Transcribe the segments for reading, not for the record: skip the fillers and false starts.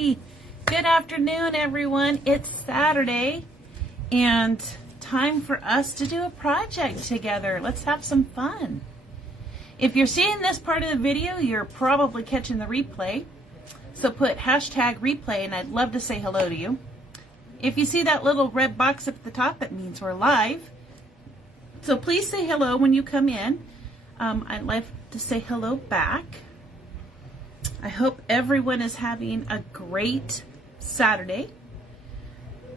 Hey, good afternoon, everyone. It's Saturday and time for us to do a project together. Let's have some fun. If you're seeing this part of the video, you're probably catching the replay. So put hashtag replay and I'd love to say hello to you. If you see that little red box up at the top, it means we're live. So please say hello when you come in. I'd like to say hello back. I hope everyone is having a great Saturday.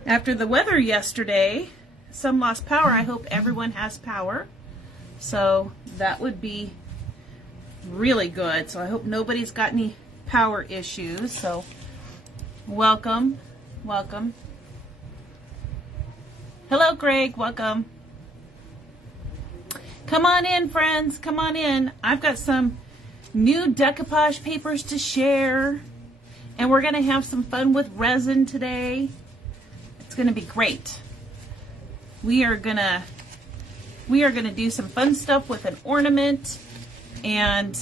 After the weather yesterday, some lost power. I hope everyone has power. So that would be really good. So I hope nobody's got any power issues. So welcome, welcome. Hello, Greg, welcome. Come on in, friends, come on in. I've got some new decoupage papers to share, and we're going to have some fun with resin today. It's going to be great. We are going to do some fun stuff with an ornament, and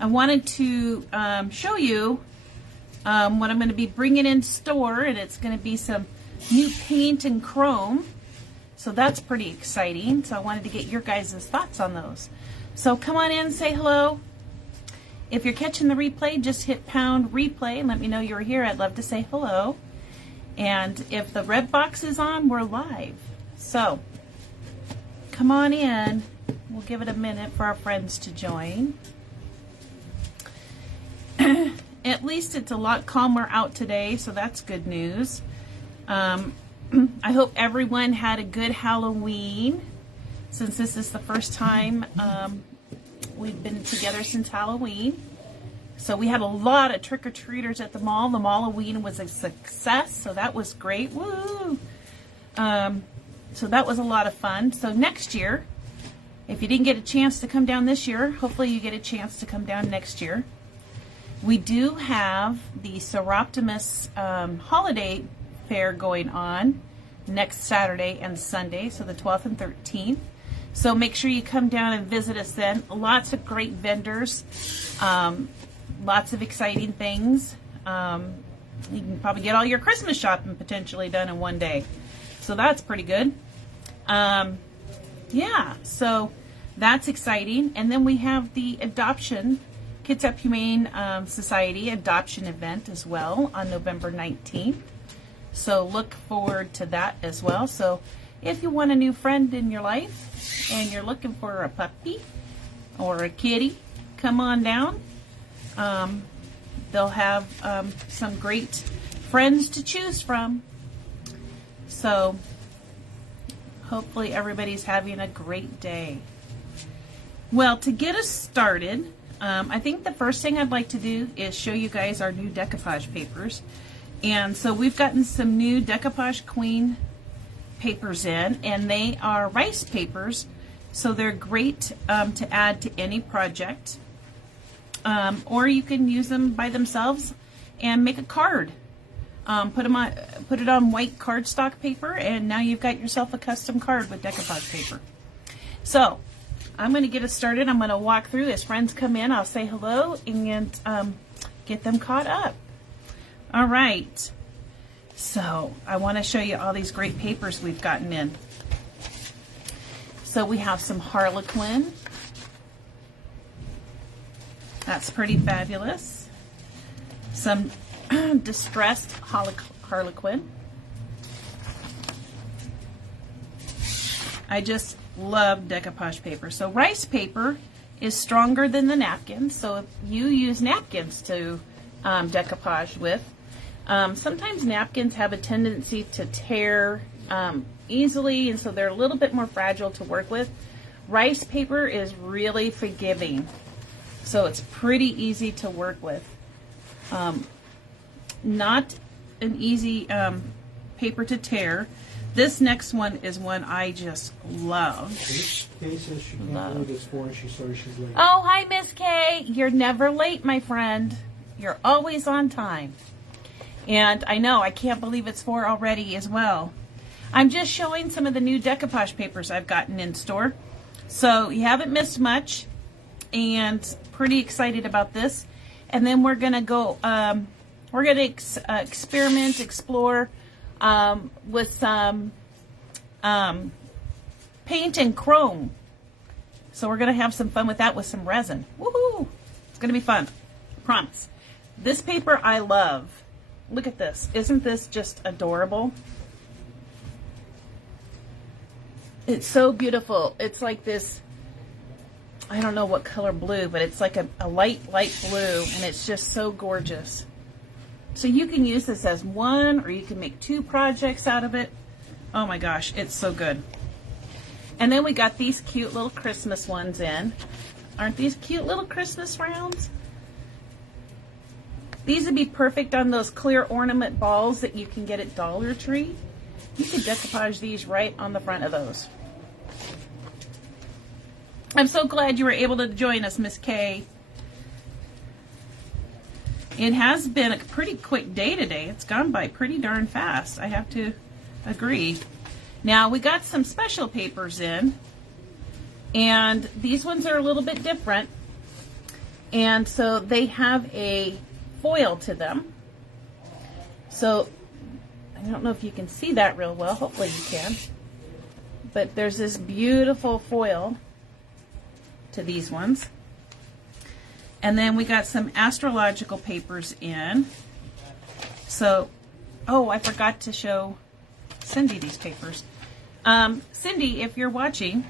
I wanted to show you what I'm going to be bringing in store, and it's going to be some new paint and chrome. So that's pretty exciting. So I wanted to get your guys' thoughts on those. So come on in, say hello. If you're catching the replay, just hit pound replay and let me know you're here. I'd love to say hello. And if the red box is on, we're live. So come on in. We'll give it a minute for our friends to join. At least it's a lot calmer out today, so that's good news. I hope everyone had a good Halloween, since this is the first time we've been together since Halloween. So we had a lot of trick-or-treaters at the mall. The Malloween was a success, so that was great. Woo! So that was a lot of fun. So next year, if you didn't get a chance to come down this year, hopefully you get a chance to come down next year. We do have the Seroptimus holiday fair going on next Saturday and Sunday, so the 12th and 13th. So make sure you come down and visit us then. Lots of great vendors, lots of exciting things. You can probably get all your Christmas shopping potentially done in one day. So that's pretty good. Yeah, so that's exciting. And then we have the adoption, Kitsap Humane Society adoption event as well on November 19th. So look forward to that as well. So if you want a new friend in your life and you're looking for a puppy or a kitty, come on down. They'll have some great friends to choose from. So hopefully everybody's having a great day. Well, to get us started, I think the first thing I'd like to do is show you guys our new decoupage papers. And so we've gotten some new Decoupage Queen papers in, and they are rice papers, so they're great to add to any project. Or you can use them by themselves and make a card. Put it on white cardstock paper, and now you've got yourself a custom card with decoupage paper. So I'm going to get us started. I'm going to walk through. As friends come in, I'll say hello and get them caught up. All right, so I want to show you all these great papers we've gotten in. So we have some Harlequin. That's pretty fabulous. Some distressed Harlequin. I just love decoupage paper. So rice paper is stronger than the napkins, so if you use napkins to decoupage with, sometimes napkins have a tendency to tear easily, and so they're a little bit more fragile to work with. Rice paper is really forgiving, so it's pretty easy to work with. Not an easy paper to tear. This next one is one I just love. Kay says she can't do this for her. She's sorry she's late. Oh, hi, Miss Kay. You're never late, my friend. You're always on time. And I know, I can't believe it's 4 already as well. I'm just showing some of the new decoupage papers I've gotten in store. So you haven't missed much, and pretty excited about this. And then we're going to go We're going to experiment, explore with some paint and chrome. So we're going to have some fun with that with some resin. Woohoo! It's going to be fun. Promise. This paper I love. Look at this. Isn't this just adorable? It's so beautiful. It's like this, I don't know what color blue, but it's like a light blue, and it's just so gorgeous. So you can use this as one, or you can make 2 projects out of it. Oh my gosh, it's so good. And then we got these cute little Christmas ones in. Aren't these cute little Christmas rounds? These would be perfect on those clear ornament balls that you can get at Dollar Tree. You could decoupage these right on the front of those. I'm so glad you were able to join us, Miss Kay. It has been a pretty quick day today. It's gone by pretty darn fast. I have to agree. Now we got some special papers in, and these ones are a little bit different, and so they have a foil to them. So I don't know if you can see that real well. Hopefully you can. But there's this beautiful foil to these ones. And then we got some astrological papers in. So, oh, I forgot to show Cindy these papers. Cindy, if you're watching,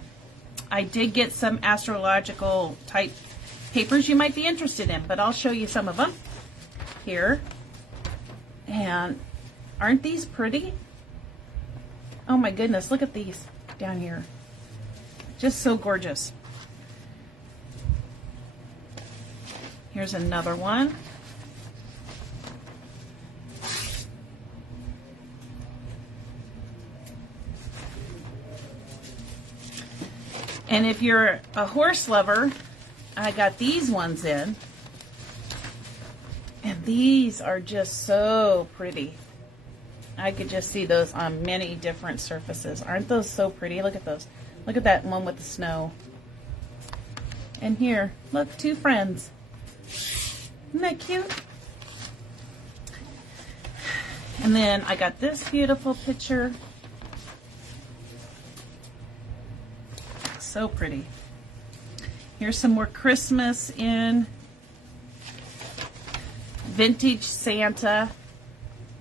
I did get some astrological type papers you might be interested in, but I'll show you some of them here. And aren't these pretty? Oh my goodness, look at these down here. Just so gorgeous. Here's another one. And if you're a horse lover, I got these ones in. And these are just so pretty. I could just see those on many different surfaces. Aren't those so pretty? Look at those. Look at that one with the snow. And here, look, 2 friends. Isn't that cute? And then I got this beautiful picture. So pretty. Here's some more Christmas in vintage Santa.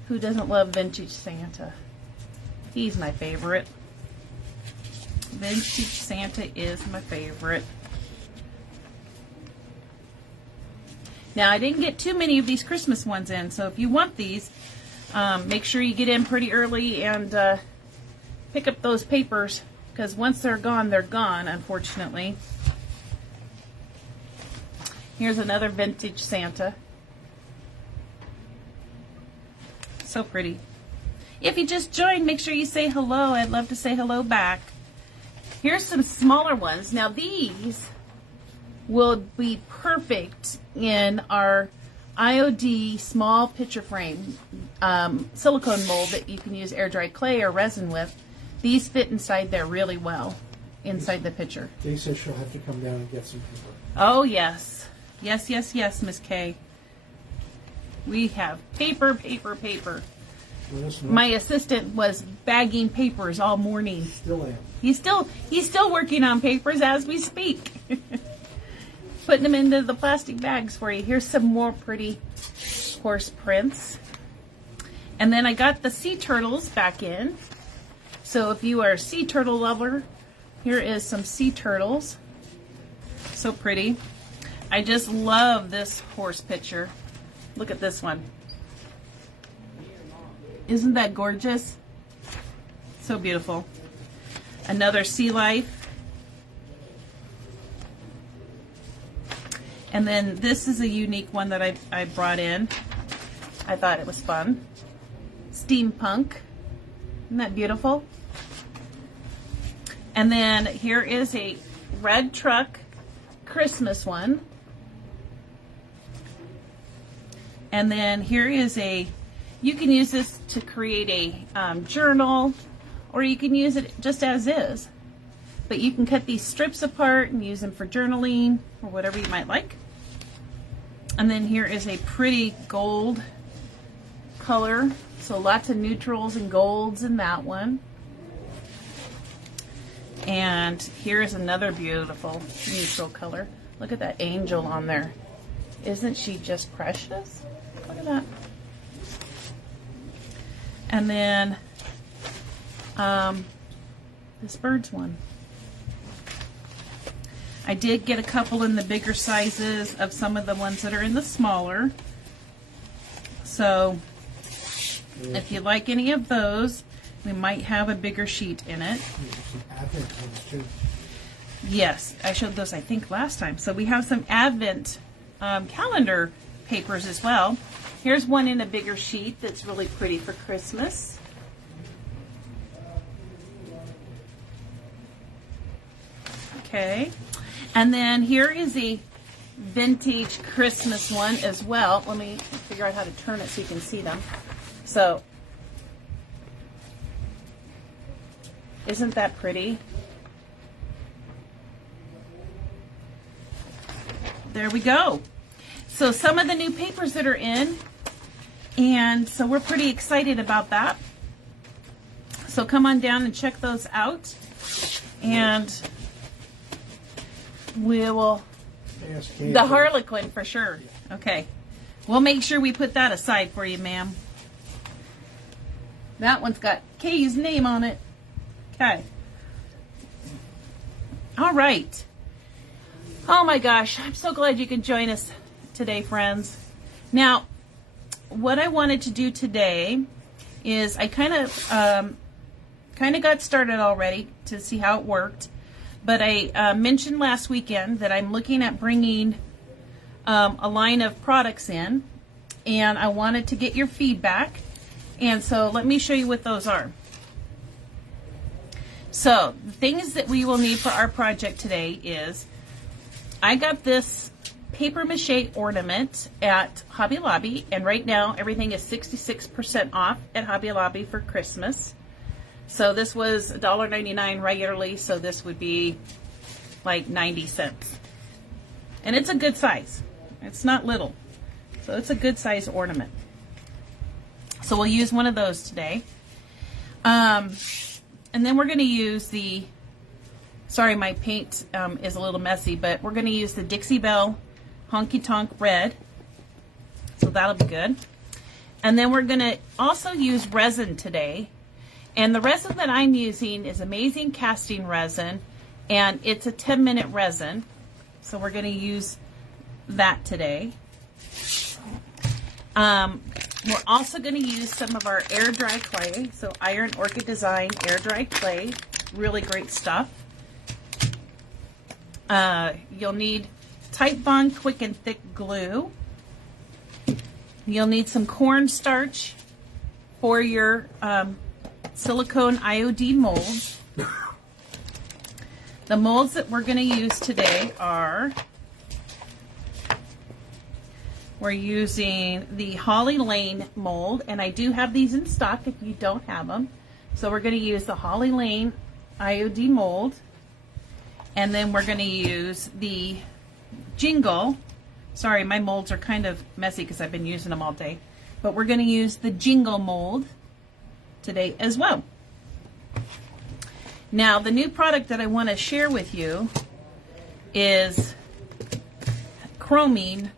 Who doesn't love vintage Santa? He's my favorite. Vintage Santa is my favorite. Now, I didn't get too many of these Christmas ones in, so if you want these, make sure you get in pretty early and pick up those papers, because once they're gone, unfortunately. Here's another vintage Santa. So pretty. If you just joined, make sure you say hello. I'd love to say hello back. Here's some smaller ones. Now these will be perfect in our IOD small picture frame silicone mold that you can use air dry clay or resin with. These fit inside there really well, inside the picture. They said she'll have to come down and get some paper. Oh yes. Yes, yes, yes, Miss Kay. We have paper, paper, paper. My assistant was bagging papers all morning. Still am. He's still working on papers as we speak. Putting them into the plastic bags for you. Here's some more pretty horse prints. And then I got the sea turtles back in. So if you are a sea turtle lover, here is some sea turtles. So pretty. I just love this horse picture. Look at this one. Isn't that gorgeous? So beautiful. Another sea life. And then this is a unique one that I brought in. I thought it was fun. Steampunk. Isn't that beautiful? And then here is a red truck Christmas one. And then here is you can use this to create a journal, or you can use it just as is. But you can cut these strips apart and use them for journaling or whatever you might like. And then here is a pretty gold color. So lots of neutrals and golds in that one. And here's another beautiful neutral color. Look at that angel on there. Isn't she just precious? Look at that. And then this bird's one. I did get a couple in the bigger sizes of some of the ones that are in the smaller. So if you like any of those, we might have a bigger sheet in it. Some Advent ones too. Yes, I showed those I think last time. So we have some Advent calendar papers as well. Here's one in a bigger sheet that's really pretty for Christmas. Okay, and then here is a vintage Christmas one as well. Let me figure out how to turn it so you can see them. So, isn't that pretty? There we go. So some of the new papers that are in, and so we're pretty excited about that. So come on down and check those out, and we will, the Harlequin for sure. Okay, we'll make sure we put that aside for you, ma'am. That one's got Kay's name on it. Okay. All right. Oh my gosh, I'm so glad you could join us today, friends. Now, what I wanted to do today is I kind of got started already to see how it worked, but I mentioned last weekend that I'm looking at bringing a line of products in, and I wanted to get your feedback, and so let me show you what those are. So the things that we will need for our project today is, I got this paper mache ornament at Hobby Lobby, and right now everything is 66% off at Hobby Lobby for Christmas. So this was $1.99 regularly, so this would be like 90 cents. And it's a good size. It's not little. So it's a good size ornament. So we'll use one of those today. And then we're going to use the, sorry my paint is a little messy, but we're going to use the Dixie Belle Honky Tonk Red. So that'll be good. And then we're going to also use resin today. And the resin that I'm using is Amazing Casting Resin, and it's a 10-minute resin. So we're going to use that today. We're also going to use some of our air dry clay. So Iron Orchid Design air dry clay, really great stuff. You'll need Type Bond Quick and Thick glue. You'll need some cornstarch for your silicone iodine molds. The molds that we're going to use today are, we're using the Holly Lane mold, and I do have these in stock if you don't have them. So we're going to use the Holly Lane iodine mold, and then we're going to use the Jingle. Sorry, my molds are kind of messy because I've been using them all day, but we're going to use the Jingle mold today as well. Now, the new product that I want to share with you is chroming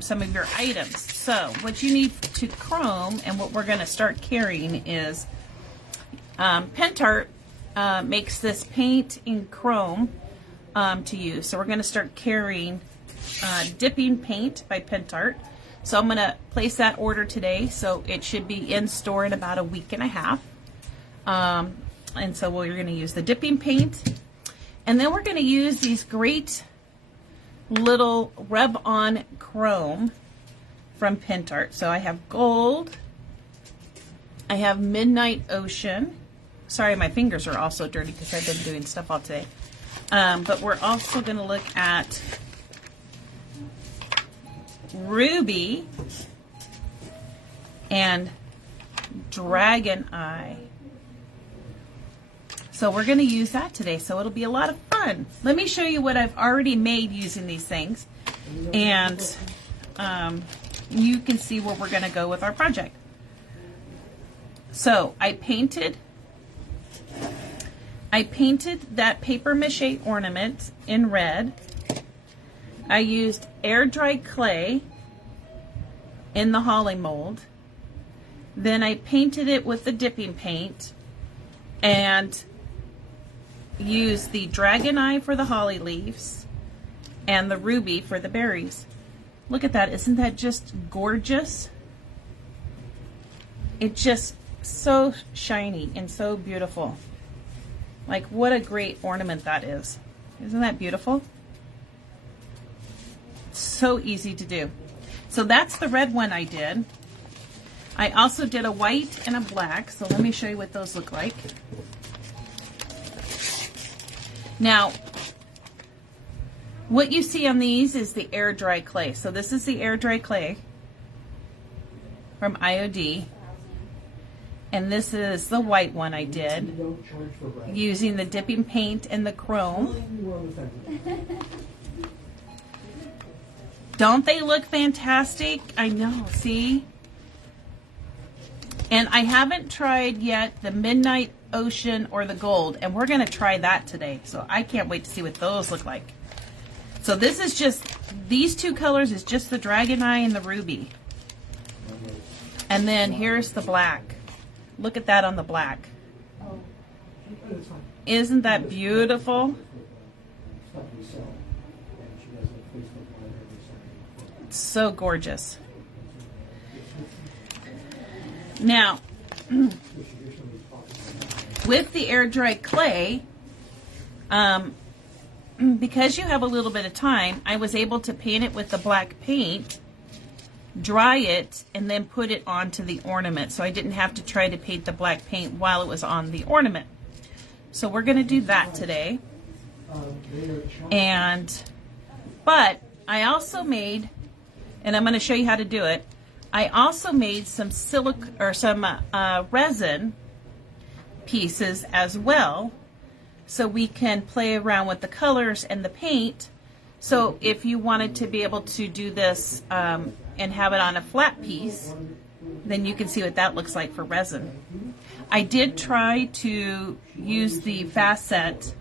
some of your items. So what you need to chrome, and what we're going to start carrying, is Pentart makes this paint in chrome to use. So we're going to start carrying Dipping Paint by Pentart. So I'm going to place that order today, so it should be in store in about a week and a half. And so we're going to use the Dipping Paint, and then we're going to use these great little rub-on chrome from Pentart. So I have Gold, I have Midnight Ocean. Sorry, my fingers are also dirty because I've been doing stuff all today. But we're also going to look at Ruby and Dragon Eye. So we're going to use that today, so it'll be a lot of fun. Let me show you what I've already made using these things. And you can see where we're going to go with our project. So I painted that paper mache ornament in red. I used air dry clay in the holly mold. Then I painted it with the dipping paint and used the dragon eye for the holly leaves and the ruby for the berries. Look at that. Isn't that just gorgeous? It's just so shiny and so beautiful. Like, what a great ornament that is. Isn't that beautiful? So easy to do. So that's the red one I did. I also did a white and a black, so let me show you what those look like. Now, what you see on these is the air dry clay. So this is the air dry clay from IOD. And this is the white one I did using the dipping paint and the chrome. Don't they look fantastic? I know, see? And I haven't tried yet the Midnight Ocean or the gold, and we're going to try that today. So I can't wait to see what those look like. So this is just, these two colors is just the dragon eye and the ruby. And then here's the black. Look at that on the black. Isn't that beautiful? It's so gorgeous. Now, with the air dry clay, because you have a little bit of time, I was able to paint it with the black paint, dry it, and then put it onto the ornament. So I didn't have to try to paint the black paint while it was on the ornament. So we're going to do that today. But I also made, and I'm going to show you how to do it, I also made some resin pieces as well, so we can play around with the colors and the paint. So if you wanted to be able to do this and have it on a flat piece, then you can see what that looks like for resin. I did try to use the fast set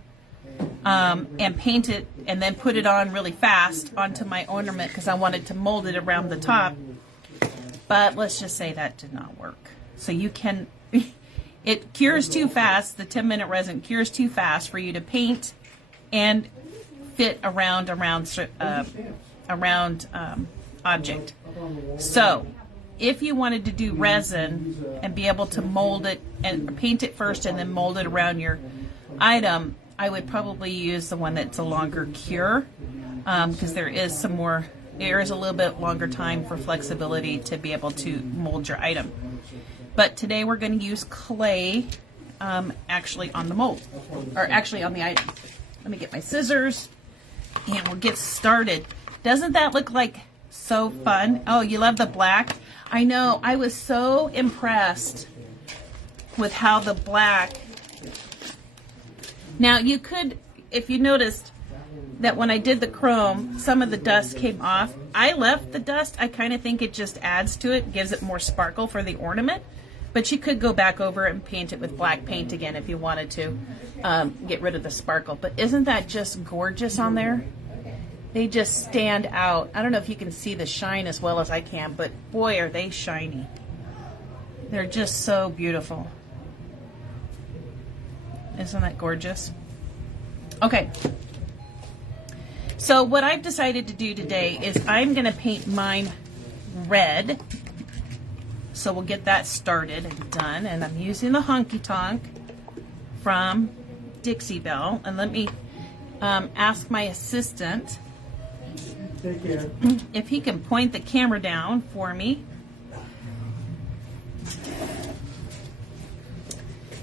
and paint it and then put it on really fast onto my ornament because I wanted to mold it around the top. But let's just say that did not work. So you can, it cures too fast, the 10-minute resin cures too fast for you to paint and fit around object. So if you wanted to do resin and be able to mold it and paint it first and then mold it around your item, I would probably use the one that's a longer cure because there is a little bit longer time for flexibility to be able to mold your item. But today we're going to use clay actually on the mold, or actually on the item. Let me get my scissors and we'll get started. Doesn't that look like so fun? Oh, you love the black? I know, I was so impressed with how the black. Now you could, if you noticed, that when I did the chrome, some of the dust came off. I left the dust. I kind of think it just adds to it, gives it more sparkle for the ornament. But you could go back over and paint it with black paint again if you wanted to get rid of the sparkle. But isn't that just gorgeous on there? They just stand out. I don't know if you can see the shine as well as I can, but boy, are they shiny. They're just so beautiful. Isn't that gorgeous? Okay. So what I've decided to do today is I'm going to paint mine red. So we'll get that started and done. And I'm using the Honky Tonk from Dixie Belle. And let me ask my assistant if he can point the camera down for me.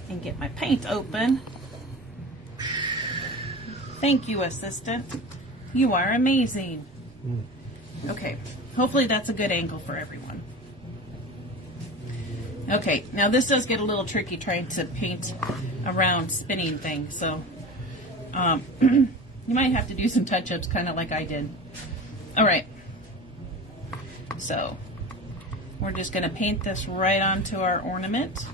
And get my paint open. Thank you, assistant. You are amazing. Okay, hopefully that's a good angle for everyone. Okay, now this does get a little tricky trying to paint around spinning things, so you might have to do some touch-ups kind of like I did. All right, so We're just going to paint this right onto our ornament.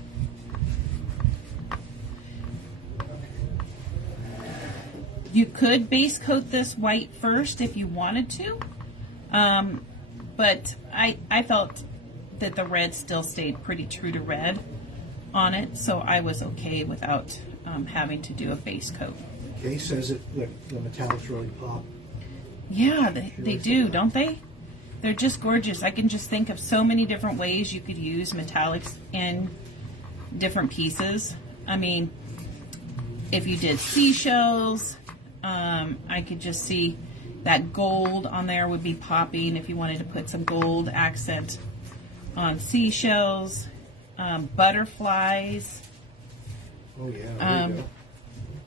You could base coat this white first if you wanted to, but I felt that the red still stayed pretty true to red on it, so I was okay without having to do a base coat. Kay says it, the metallics really pop. Yeah, they do, don't they? They're just gorgeous. I can just think of so many different ways you could use metallics in different pieces. I mean, if you did seashells, I could just see that gold on there would be popping if you wanted to put some gold accent on seashells, butterflies. Oh yeah, there you go.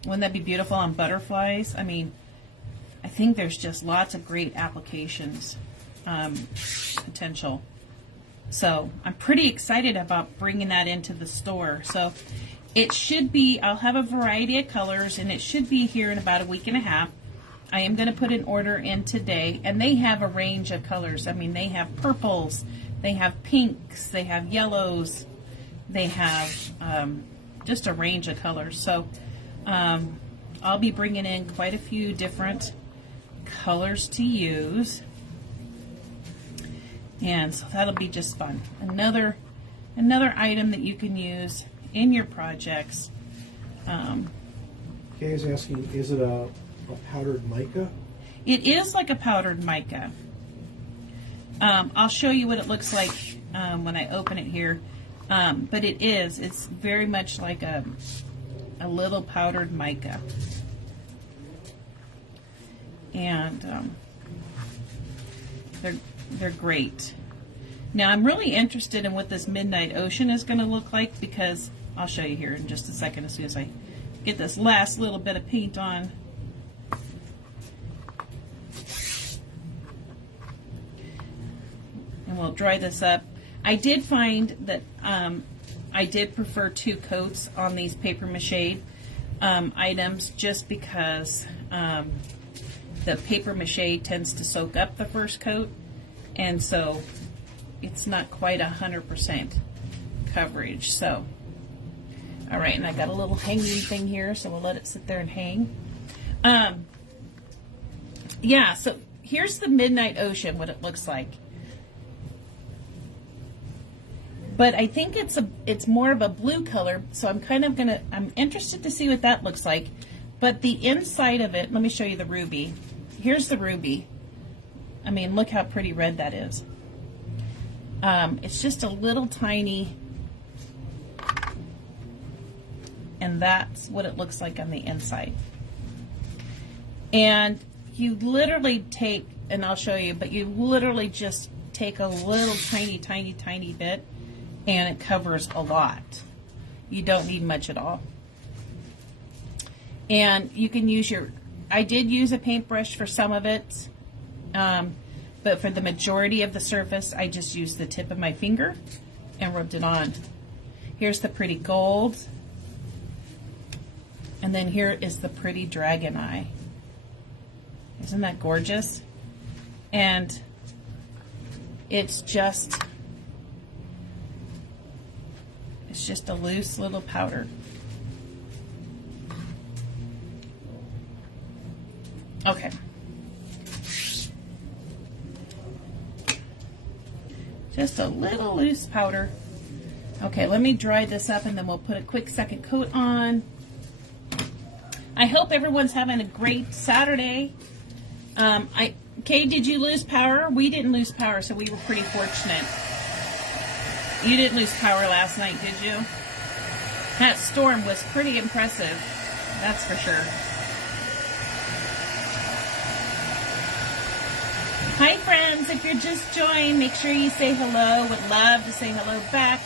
Wouldn't that be beautiful on butterflies? I mean, I think there's just lots of great applications potential. So I'm pretty excited about bringing that into the store. So it should be, I'll have a variety of colors, and it should be here in about a week and a half. I am going to put an order in today, and they have a range of colors. I mean, they have purples, they have pinks, they have yellows, they have just a range of colors. So I'll be bringing in quite a few different colors to use, and so that'll be just fun. Another item that you can use in your projects. Kay is asking, is it a powdered mica? It is like a powdered mica. I'll show you what it looks like when I open it here, but it's very much like a little powdered mica. And they're great. Now I'm really interested in what this Midnight Ocean is going to look like, because I'll show you here in just a second as soon as I get this last little bit of paint on. And we'll dry this up. I did find that I did prefer 2 coats on these paper mache items, just because the paper mache tends to soak up the first coat, and so it's not quite 100% coverage. So, all right, and I got a little hanging thing here, so we'll let it sit there and hang. Yeah, so here's the Midnight Ocean, what it looks like. But I think it's more of a blue color, so I'm interested to see what that looks like. But the inside of it, let me show you the ruby. Here's the ruby. I mean, look how pretty red that is. It's just a little tiny, and that's what it looks like on the inside. And you literally take, and I'll show you, but you literally just take a little tiny bit, and it covers a lot. You don't need much at all. And you can use I did use a paintbrush for some of it, but for the majority of the surface, I just used the tip of my finger and rubbed it on. Here's the pretty gold, and then here is the pretty dragon eye. Isn't that gorgeous? And it's just a loose little powder. Okay. Just a little loose powder. Okay, let me dry this up, and then we'll put a quick second coat on. I hope everyone's having a great Saturday. Kay, did you lose power? We didn't lose power, so we were pretty fortunate. You didn't lose power last night, did you? That storm was pretty impressive, that's for sure. Hi friends, if you're just joined, make sure you say hello. Would love to say hello back.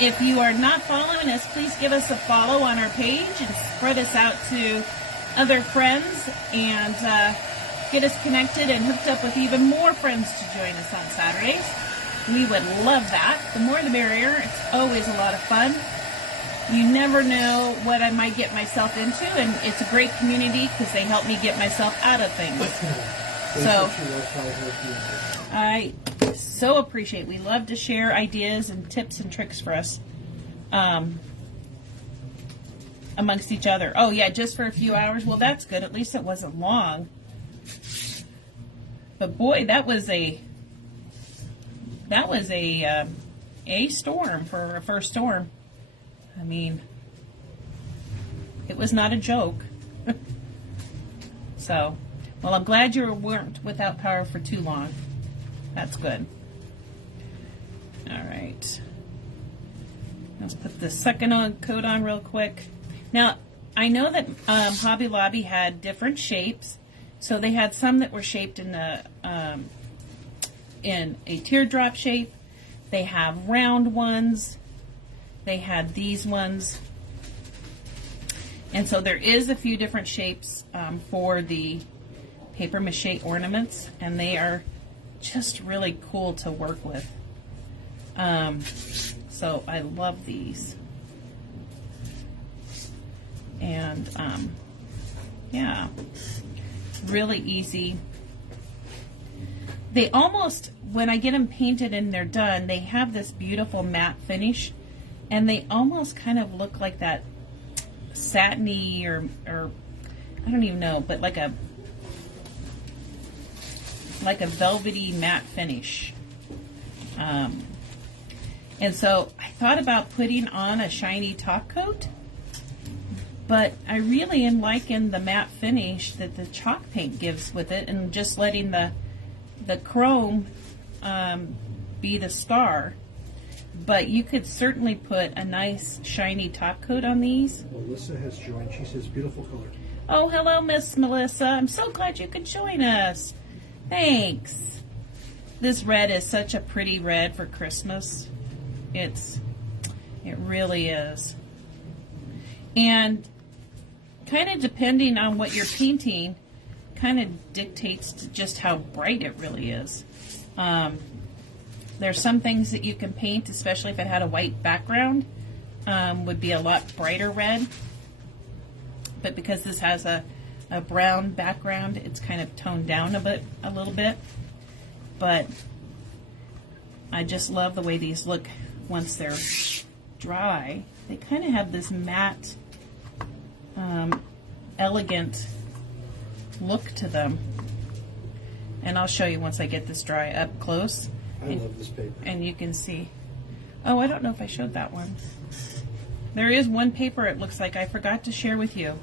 If you are not following us, please give us a follow on our page and spread us out to other friends, and get us connected and hooked up with even more friends to join us on Saturdays. We would love that. The more the merrier. It's always a lot of fun. You never know what I might get myself into, and it's a great community because they help me get myself out of things. So, so appreciate. We love to share ideas and tips and tricks for us amongst each other. Oh yeah, just for a few hours. Well, that's good. At least it wasn't long. But boy, that was a storm for a first storm. I mean, it was not a joke. So, well, I'm glad you weren't without power for too long. That's good. All right. Let's put the second coat on real quick. Now, I know that Hobby Lobby had different shapes. So they had some that were shaped in a teardrop shape. They have round ones. They had these ones. And so there is a few different shapes for the paper mache ornaments, and they are just really cool to work with. So I love these. And yeah, really easy. They almost, when I get them painted and they're done, they have this beautiful matte finish, and they almost kind of look like that satiny or I don't even know, but like a velvety matte finish. And so I thought about putting on a shiny top coat, but I really am liking the matte finish that the chalk paint gives with it, and just letting the chrome be the star. But you could certainly put a nice shiny top coat on these. Melissa has joined. She says, beautiful color. Oh, hello, Miss Melissa. I'm so glad you could join us. Thanks. This red is such a pretty red for Christmas. It really is. And kind of depending on what you're painting, kind of dictates to just how bright it really is. There's some things that you can paint, especially if it had a white background, would be a lot brighter red. But because this has a brown background, it's kind of toned down a little bit. But I just love the way these look once they're dry. They kind of have this matte, elegant look to them. And I'll show you once I get this dry up close. I love this paper. And you can see. Oh, I don't know if I showed that one. There is one paper it looks like I forgot to share with you.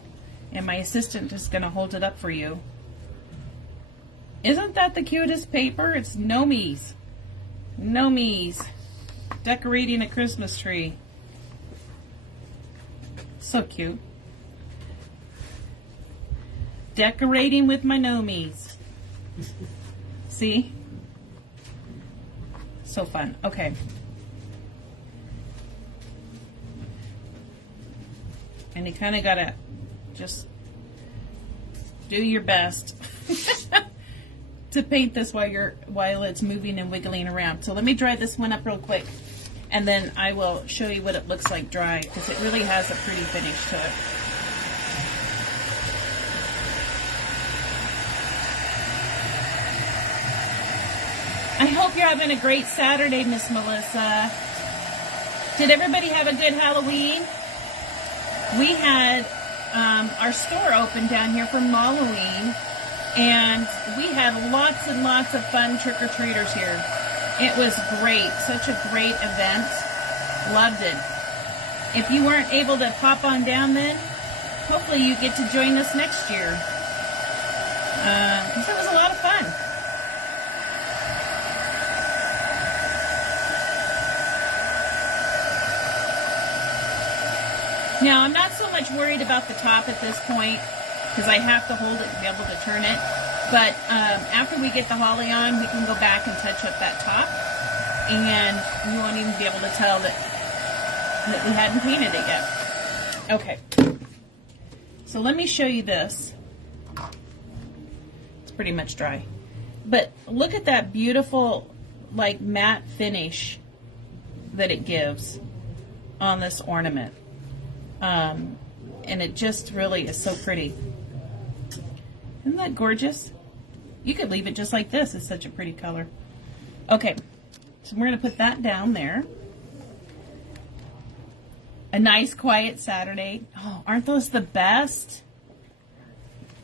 And my assistant is going to hold it up for you. Isn't that the cutest paper? It's Nomies. Nomies. Decorating a Christmas tree. So cute. Decorating with my Nomies. See? So fun. Okay. And you kind of got to just do your best to paint this while it's moving and wiggling around. So let me dry this one up real quick, and then I will show you what it looks like dry, because it really has a pretty finish to it. I hope you're having a great Saturday, Miss Melissa. Did everybody have a good Halloween? We had our store open down here for Halloween, and we had lots and lots of fun trick-or-treaters here. It was great. Such a great event. Loved it. If you weren't able to pop on down then, hopefully you get to join us next year. Because it was a lot of fun. Now, I'm not so much worried about the top at this point, because I have to hold it to be able to turn it. But after we get the holly on, we can go back and touch up that top, and you won't even be able to tell that we hadn't painted it yet. Okay. So let me show you this. It's pretty much dry. But look at that beautiful, like, matte finish that it gives on this ornament. And it just really is so pretty. Isn't that gorgeous? You could leave it just like this. It's such a pretty color. Okay, so we're going to put that down there. A nice quiet Saturday. Oh, aren't those the best?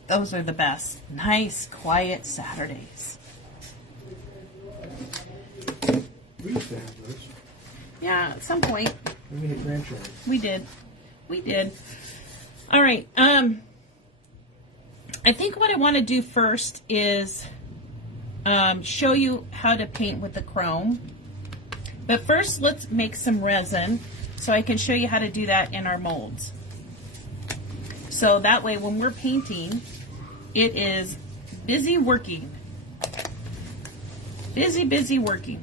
Those are the best. Nice quiet Saturdays. We used to have those. Yeah, at some point. We had grandchildren. We did. We did. All right. I think what I want to do first is show you how to paint with the chrome. But first, let's make some resin so I can show you how to do that in our molds. So that way, when we're painting, it is busy working. Busy, busy working.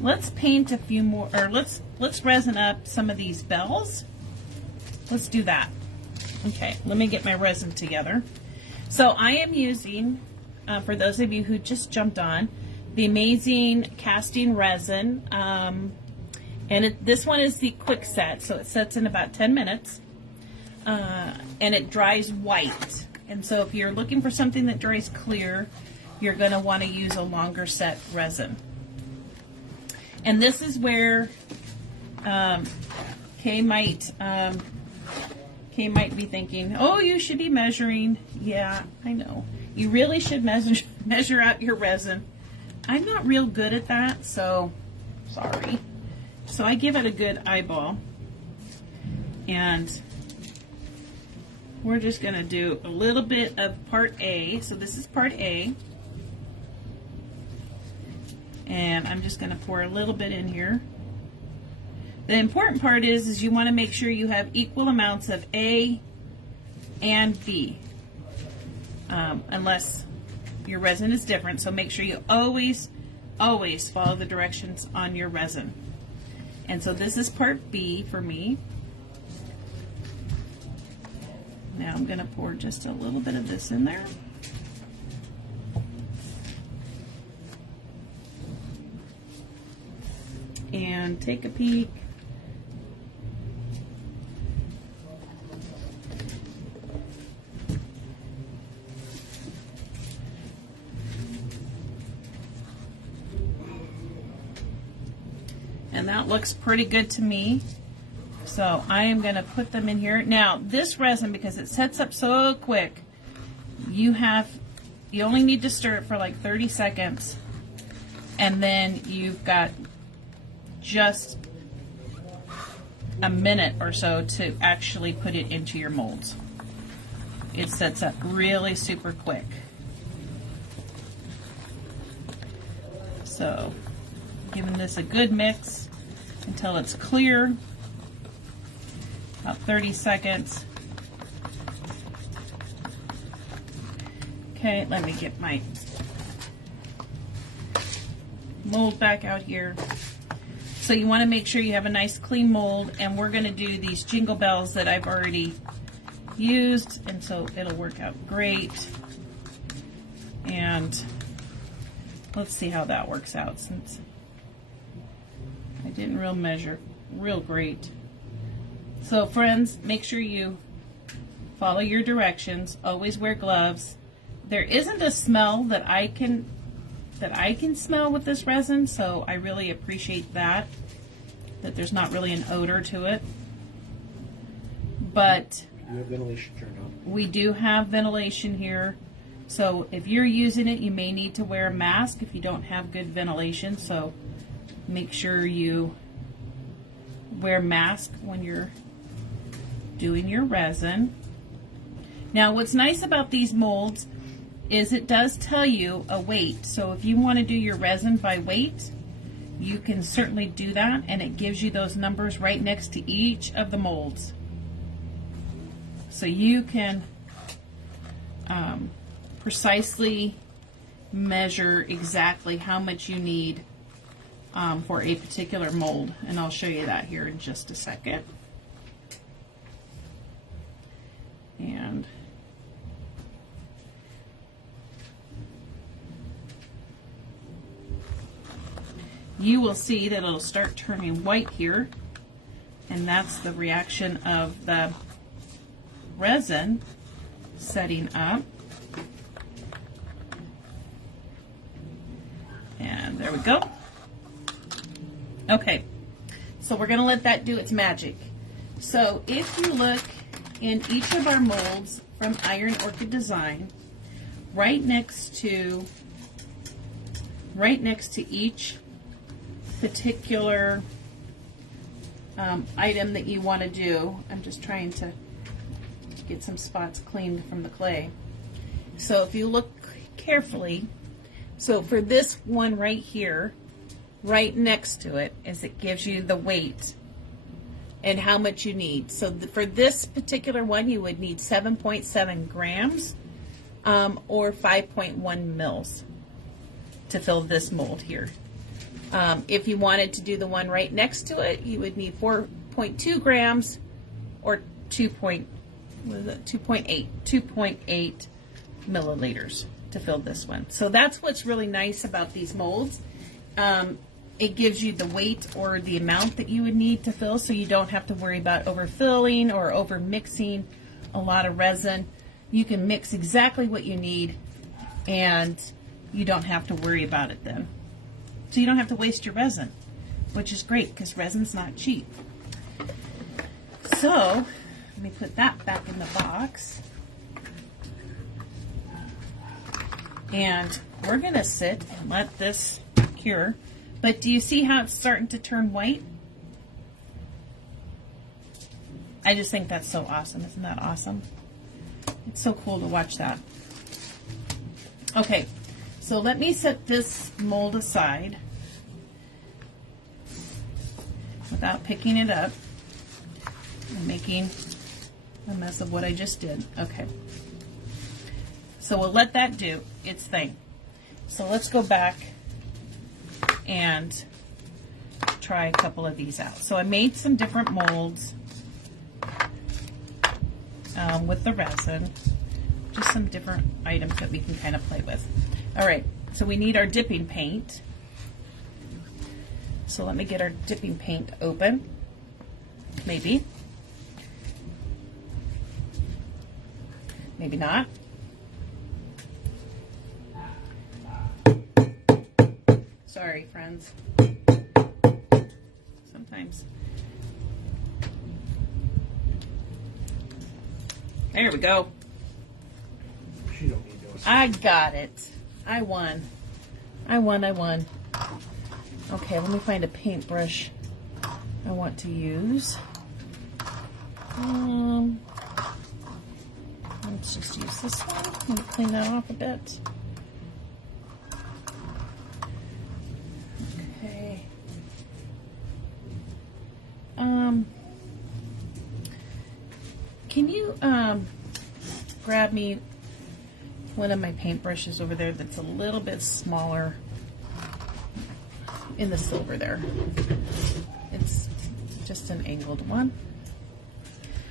Let's paint a few more, or let's resin up some of these bells. Let's do that. Okay, let me get my resin together. So I am using, for those of you who just jumped on, the amazing casting resin. This one is the quick set, so it sets in about 10 minutes. And it dries white. And so if you're looking for something that dries clear, you're going to want to use a longer set resin. And this is where Kay might be thinking, oh, you should be measuring. Yeah, I know. You really should measure out your resin. I'm not real good at that, so sorry. So I give it a good eyeball. And we're just going to do a little bit of part A. So this is part A. And I'm just going to pour a little bit in here. The important part is you want to make sure you have equal amounts of A and B. Unless your resin is different. So make sure you always follow the directions on your resin. And so this is part B for me. Now I'm going to pour just a little bit of this in there. And take a peek. And that looks pretty good to me. So I am going to put them in here. Now this resin, because it sets up so quick, you only need to stir it for like 30 seconds. And then you've got just a minute or so to actually put it into your molds. It sets up really super quick. So giving this a good mix until it's clear. About 30 seconds. Okay, let me get my mold back out here. So you want to make sure you have a nice clean mold, and we're going to do these jingle bells that I've already used, and so it'll work out great. And let's see how that works out, since I didn't measure real great. So friends, make sure you follow your directions. Always wear gloves. There isn't a smell that I can smell with this resin, so I really appreciate that there's not really an odor to it. But You have ventilation turned on. we do have ventilation here, so if you're using it, you may need to wear a mask if you don't have good ventilation, so make sure you wear a mask when you're doing your resin. Now what's nice about these molds is it does tell you a weight. So if you want to do your resin by weight, you can certainly do that, and it gives you those numbers right next to each of the molds. So you can precisely measure exactly how much you need for a particular mold, and I'll show you that here in just a second. And you will see that it'll start turning white here, and that's the reaction of the resin setting up. There we go. Okay, so we're going to let that do its magic. So if you look in each of our molds from Iron Orchid Design, right next to each particular item that you want to do, I'm just trying to get some spots cleaned from the clay. So if you look carefully, so for this one right here, right next to it, is it gives you the weight and how much you need. So for this particular one, you would need 7.7 grams or 5.1 mils to fill this mold here. If you wanted to do the one right next to it, you would need 4.2 grams or 2.8 milliliters to fill this one. So that's what's really nice about these molds. It gives you the weight or the amount that you would need to fill, so you don't have to worry about overfilling or over mixing a lot of resin. You can mix exactly what you need and you don't have to worry about it then. So you don't have to waste your resin, which is great because resin's not cheap. So let me put that back in the box. And we're gonna sit and let this cure. But do you see how it's starting to turn white? I just think that's so awesome. Isn't that awesome? It's so cool to watch that. Okay, so let me set this mold aside without picking it up and making a mess of what I just did. Okay. So we'll let that do its thing. So let's go back and try a couple of these out. So I made some different molds with the resin, just some different items that we can kind of play with. All right, so we need our dipping paint. So let me get our dipping paint open, maybe. Maybe not. Sorry, friends. Sometimes. There we go. She don't need those. I got it. I won. I won. Okay, let me find a paintbrush I want to use. Let's just use this one. Let me clean that off a bit. Okay. Can you grab me one of my paintbrushes over there that's a little bit smaller in the silver there? It's just an angled one.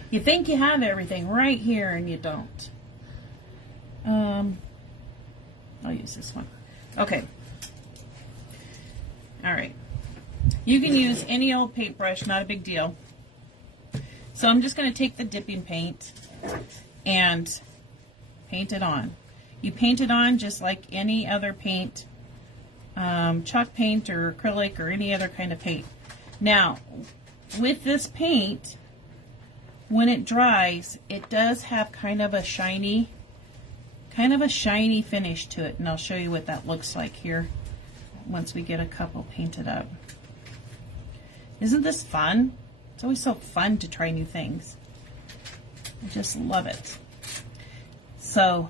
You think you have everything right here and you don't. I'll use this one. Okay. All right. You can use any old paintbrush, not a big deal. So I'm just going to take the dipping paint and paint it on. You paint it on just like any other paint, chalk paint or acrylic or any other kind of paint. Now, with this paint, when it dries, it does have kind of a shiny finish to it, and I'll show you what that looks like here once we get a couple painted up. Isn't this fun? It's always so fun to try new things. I just love it. So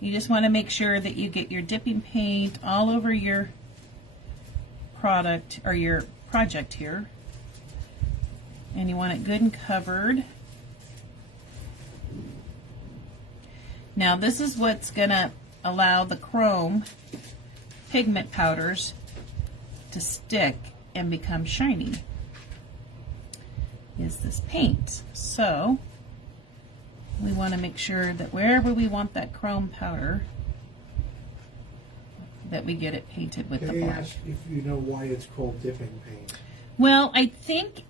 you just want to make sure that you get your dipping paint all over your product or your project here, and you want it good and covered. Now this is what's going to allow the chrome pigment powders to stick and become shiny, is this paint. So we want to make sure that wherever we want that chrome powder, that we get it painted with the black. Can I ask if you know why it's called dipping paint? Well, I think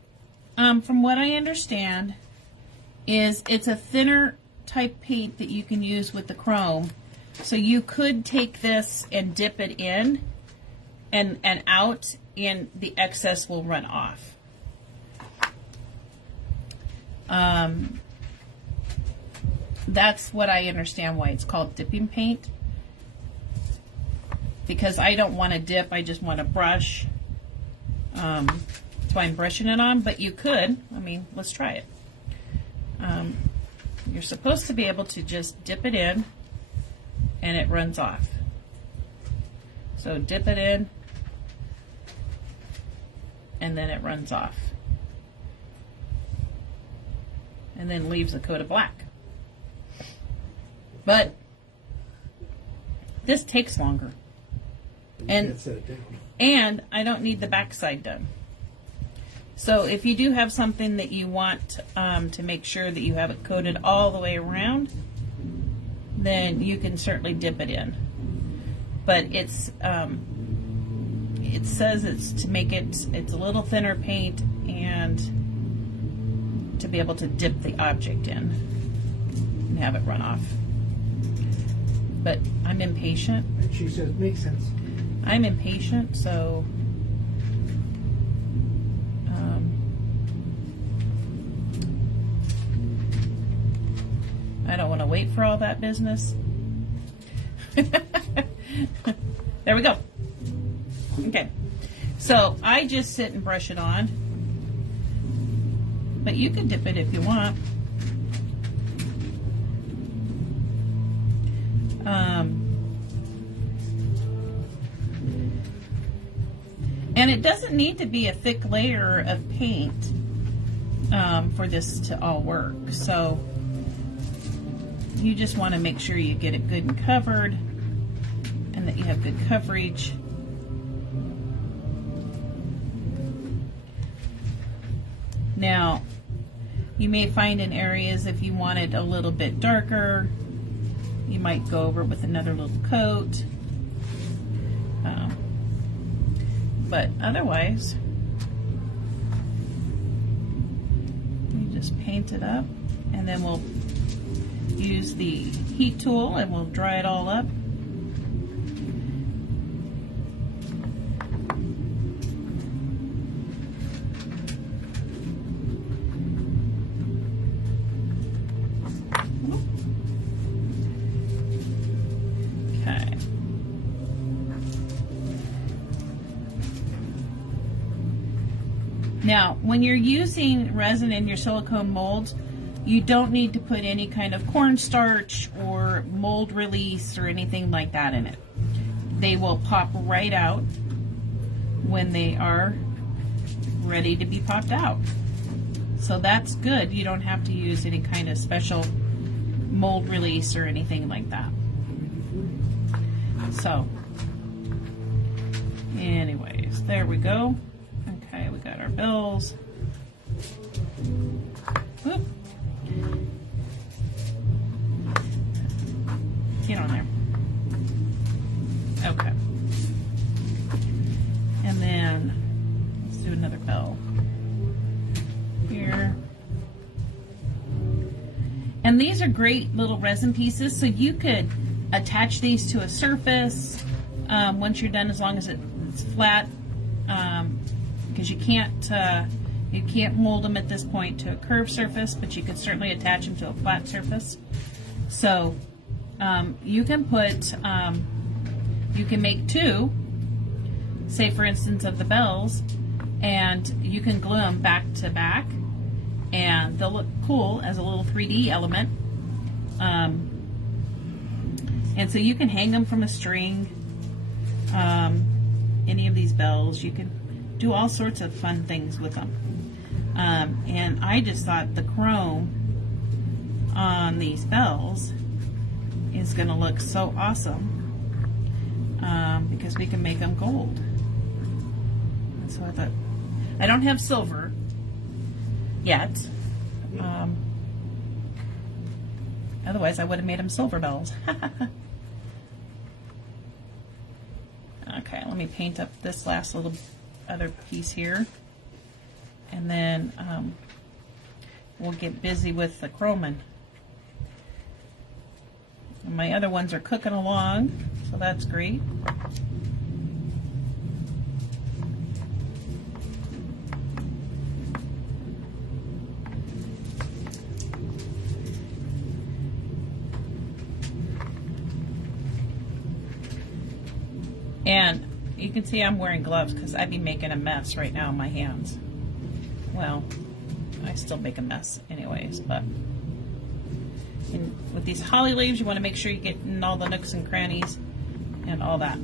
from what I understand is it's a thinner type paint that you can use with the chrome. So you could take this and dip it in and out, and the excess will run off. That's what I understand why it's called dipping paint, because I don't want to dip, I just want to brush. That's why I'm brushing it on, but you could, I mean, let's try it. You're supposed to be able to just dip it in and it runs off. So dip it in and then it runs off. And then leaves a coat of black. But this takes longer. And I don't need the backside done. So if you do have something that you want to make sure that you have it coated all the way around, then you can certainly dip it in. But it's it says it's to make it's a little thinner paint and to be able to dip the object in and have it run off. But I'm impatient. And she says, makes sense. I'm impatient, so I don't want to wait for all that business. There we go. Okay, so I just sit and brush it on, but you can dip it if you want. And it doesn't need to be a thick layer of paint for this to all work. So you just want to make sure you get it good and covered and that you have good coverage. Now, you may find in areas if you want it a little bit darker, you might go over with another little coat. But otherwise, you just paint it up, and then we'll use the heat tool and we'll dry it all up. Okay. Now, when you're using resin in your silicone molds, you don't need to put any kind of cornstarch or mold release or anything like that in it. They will pop right out when they are ready to be popped out. So that's good. You don't have to use any kind of special mold release or anything like that. So, anyways, there we go. Okay, we got our bills. Whoop. Get on there. Okay. And then let's do another bell here. And these are great little resin pieces, so you could attach these to a surface once you're done, as long as it's flat, because you can't mold them at this point to a curved surface, but you could certainly attach them to a flat surface. So you can put, you can make two, say for instance of the bells, and you can glue them back to back, and they'll look cool as a little 3D element. And so you can hang them from a string, any of these bells. You can do all sorts of fun things with them. And I just thought the chrome on these bells is going to look so awesome because we can make them gold. And so I thought, I don't have silver yet. Otherwise I would have made them silver bells. Okay, let me paint up this last little other piece here, and then we'll get busy with the chroming. And my other ones are cooking along, so that's great. And you can see I'm wearing gloves because I'd be making a mess right now in my hands. Well, I still make a mess anyways, but with these holly leaves, you want to make sure you get in all the nooks and crannies and all that.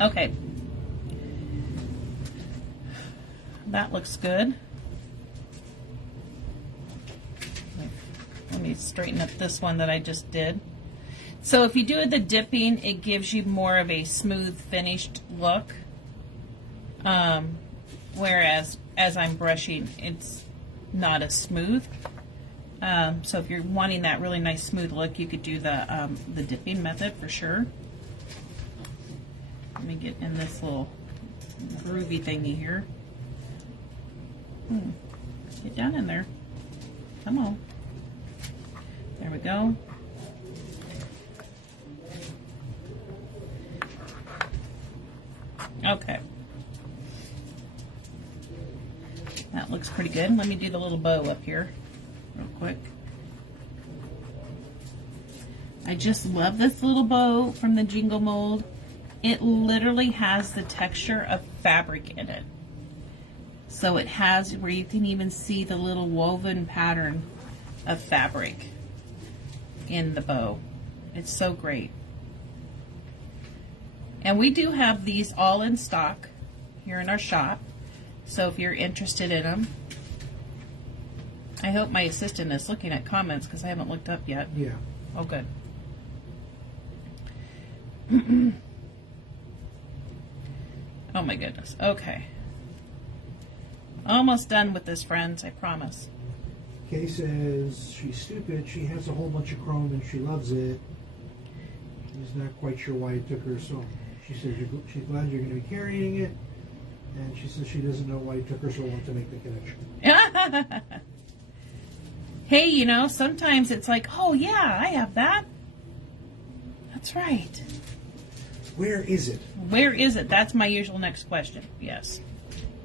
Okay. That looks good. Let me straighten up this one that I just did. So if you do the dipping, it gives you more of a smooth finished look. Whereas as I'm brushing, it's not as smooth. So if you're wanting that really nice smooth look, you could do the dipping method for sure. Let me get in this little groovy thingy here. Get down in there. Come on. There we go. Okay. That looks pretty good. Let me do the little bow up here real quick. I just love this little bow from the Jingle Mold. It literally has the texture of fabric in it. So it has where you can even see the little woven pattern of fabric in the bow. It's so great. And we do have these all in stock here in our shop. So if you're interested in them, I hope my assistant is looking at comments because I haven't looked up yet. Yeah. Oh, good. Oh my goodness. Okay. Almost done with this, friends, I promise. Kay says she's stupid. She has a whole bunch of chrome and she loves it. She's not quite sure why it took her so. She says she's glad you're going to be carrying it. And she says she doesn't know why it took her so long to make the connection. Hey, you know, sometimes it's like, oh yeah, I have that. That's right. Where is it? Where is it? That's my usual next question. Yes.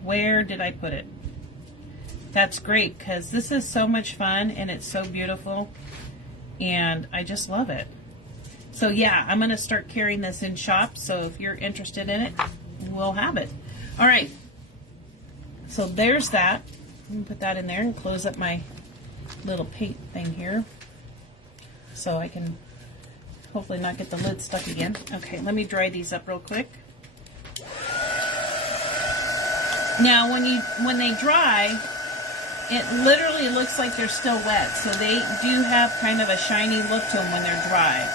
Where did I put it? That's great because this is so much fun and it's so beautiful and I just love it. So yeah, I'm going to start carrying this in shop, so if you're interested in it, we'll have it. All right. So there's that. I'm going to put that in there and close up my little paint thing here so I can hopefully not get the lid stuck again. Okay, let me dry these up real quick. Now, when they dry, it literally looks like they're still wet, so they do have kind of a shiny look to them when they're dry.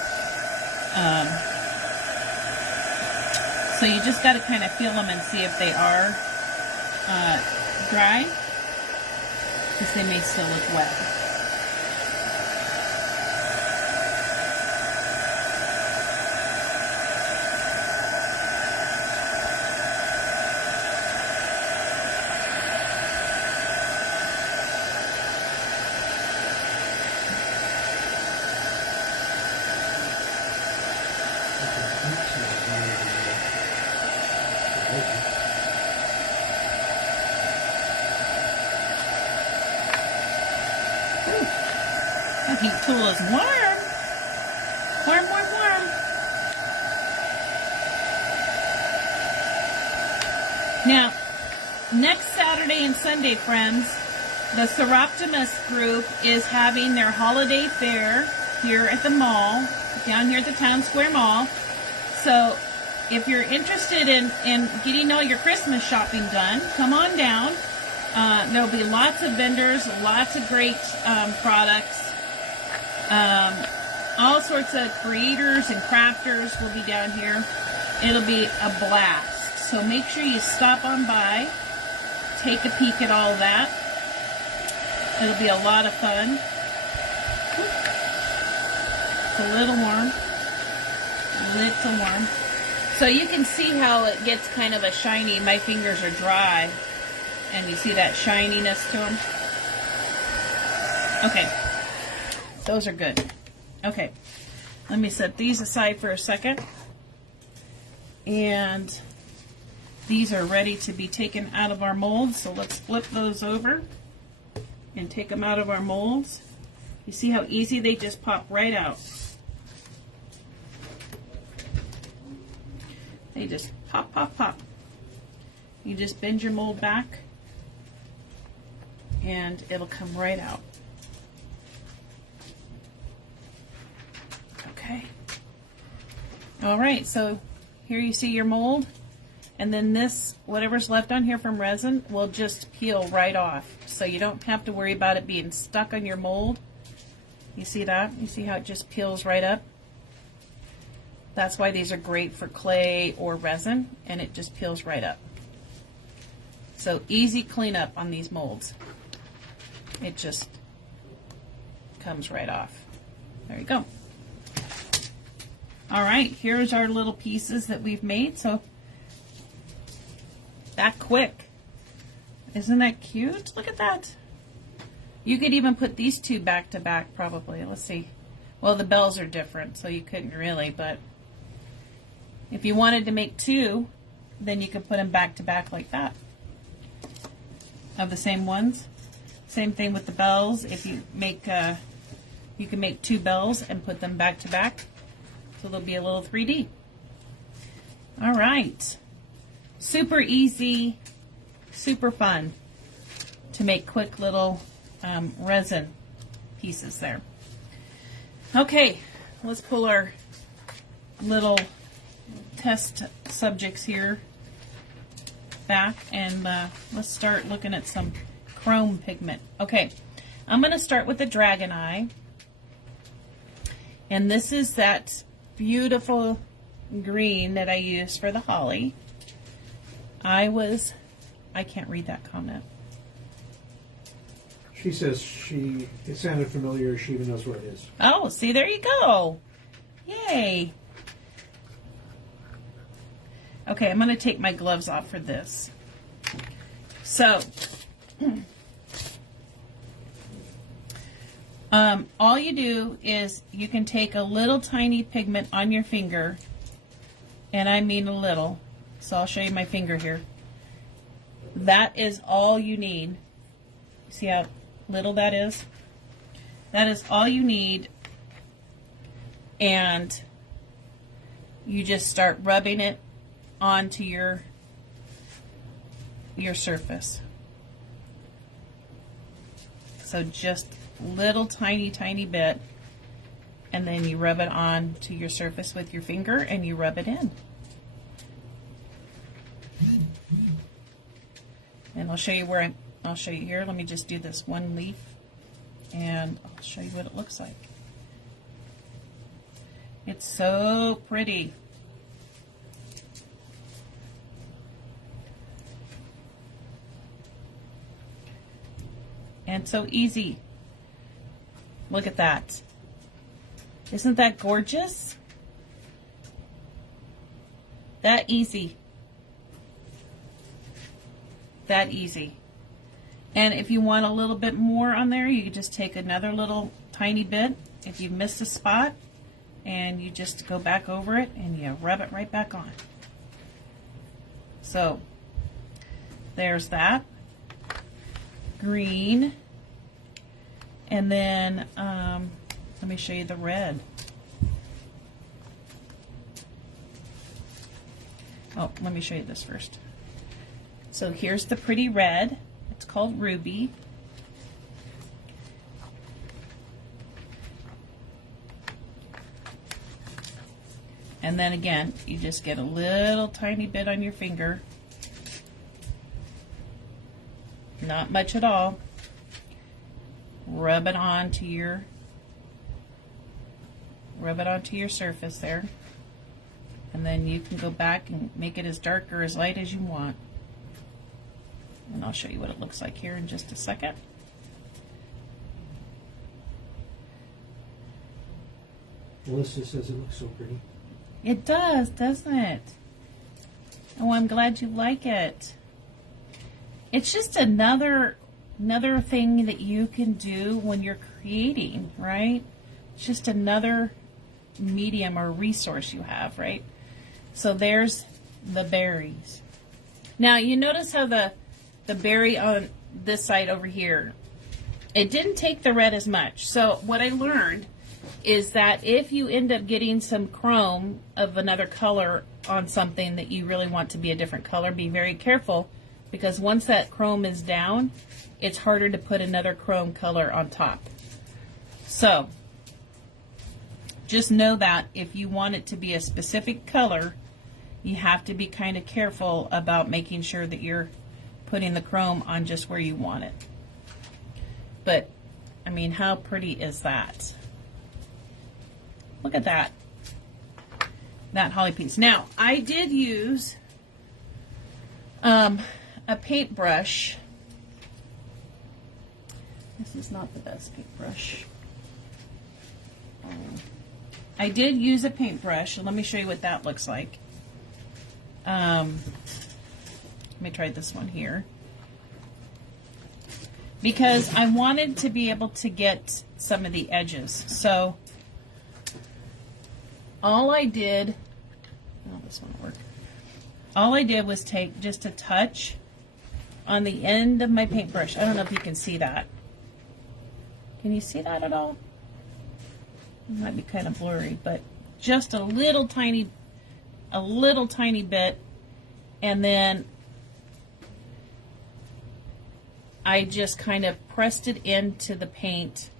So you just got to kind of feel them and see if they are dry, because they may still look wet. The heat tool is warm. Warm, warm, warm. Now, next Saturday and Sunday, friends, the Seroptimus group is having their holiday fair here at the mall, down here at the Town Square Mall. So, if you're interested in getting all your Christmas shopping done, come on down. There'll be lots of vendors, lots of great products. All sorts of creators and crafters will be down here. It'll be a blast. So make sure you stop on by, take a peek at all that. It'll be a lot of fun. It's a little warm. Little warm. So you can see how it gets kind of a shiny. My fingers are dry. And you see that shininess to them. Okay. Those are good. Okay, let me set these aside for a second. And these are ready to be taken out of our molds. So let's flip those over and take them out of our molds. You see how easy they just pop right out. They just pop, pop, pop. You just bend your mold back and it'll come right out. Okay. All right, so here you see your mold, and then this, whatever's left on here from resin, will just peel right off. So you don't have to worry about it being stuck on your mold. You see that? You see how it just peels right up? That's why these are great for clay or resin, and it just peels right up. So easy cleanup on these molds. It just comes right off. There you go. All right, here's our little pieces that we've made. So that quick. Isn't that cute? Look at that. You could even put these two back to back probably. Let's see. Well, the bells are different, so you couldn't really, but if you wanted to make two, then you could put them back to back like that. Of the same ones. Same thing with the bells. If you make, you can make two bells and put them back to back. So they'll be a little 3D. All right. Super easy, super fun to make quick little resin pieces there. Okay, let's pull our little test subjects here back and let's start looking at some chrome pigment. Okay, I'm going to start with the dragon eye. And this is that beautiful green that I used for the holly. I can't read that comment. She says it sounded familiar. She even knows what it is. Oh, see, there you go. Yay. Okay, I'm going to take my gloves off for this. So, all you do is you can take a little tiny pigment on your finger, and I mean a little, so I'll show you my finger here. That is all you need. See how little that is? That is all you need, and you just start rubbing it onto your surface. So just little tiny bit, and then you rub it on to your surface with your finger and you rub it in. And I'll show you where I'll show you here. Let me just do this one leaf and I'll show you what it looks like. It's so pretty. And so easy. Look at that. Isn't that gorgeous? That easy. That easy. And if you want a little bit more on there, you can just take another little tiny bit if you missed a spot, and you just go back over it and you rub it right back on. So there's that. Green. And then let me show you the red. Oh, let me show you this first. So here's the pretty red. It's called Ruby. And then again, you just get a little tiny bit on your finger. Not much at all. Rub it onto your surface there. And then you can go back and make it as dark or as light as you want. And I'll show you what it looks like here in just a second. Melissa says it looks so pretty. It does, doesn't it? Oh, I'm glad you like it. It's just another thing that you can do when you're creating, right? It's just another medium or resource you have, right? So there's the berries. Now you notice how the berry on this side over here, it didn't take the red as much. So what I learned is that if you end up getting some chrome of another color on something that you really want to be a different color, be very careful, because once that chrome is down, it's harder to put another chrome color on top. So just know that if you want it to be a specific color, you have to be kind of careful about making sure that you're putting the chrome on just where you want it. But I mean, how pretty is that? Look at that holly piece. Now, I did use a paintbrush. This is not the best paintbrush. I did use a paintbrush. Let me show you what that looks like. Let me try this one here. Because I wanted to be able to get some of the edges. So all I did, oh, this won't work. All I did was take just a touch on the end of my paintbrush. I don't know if you can see that. Can you see that at all? It might be kind of blurry, but just a little tiny bit, and then I just kind of pressed it into the paint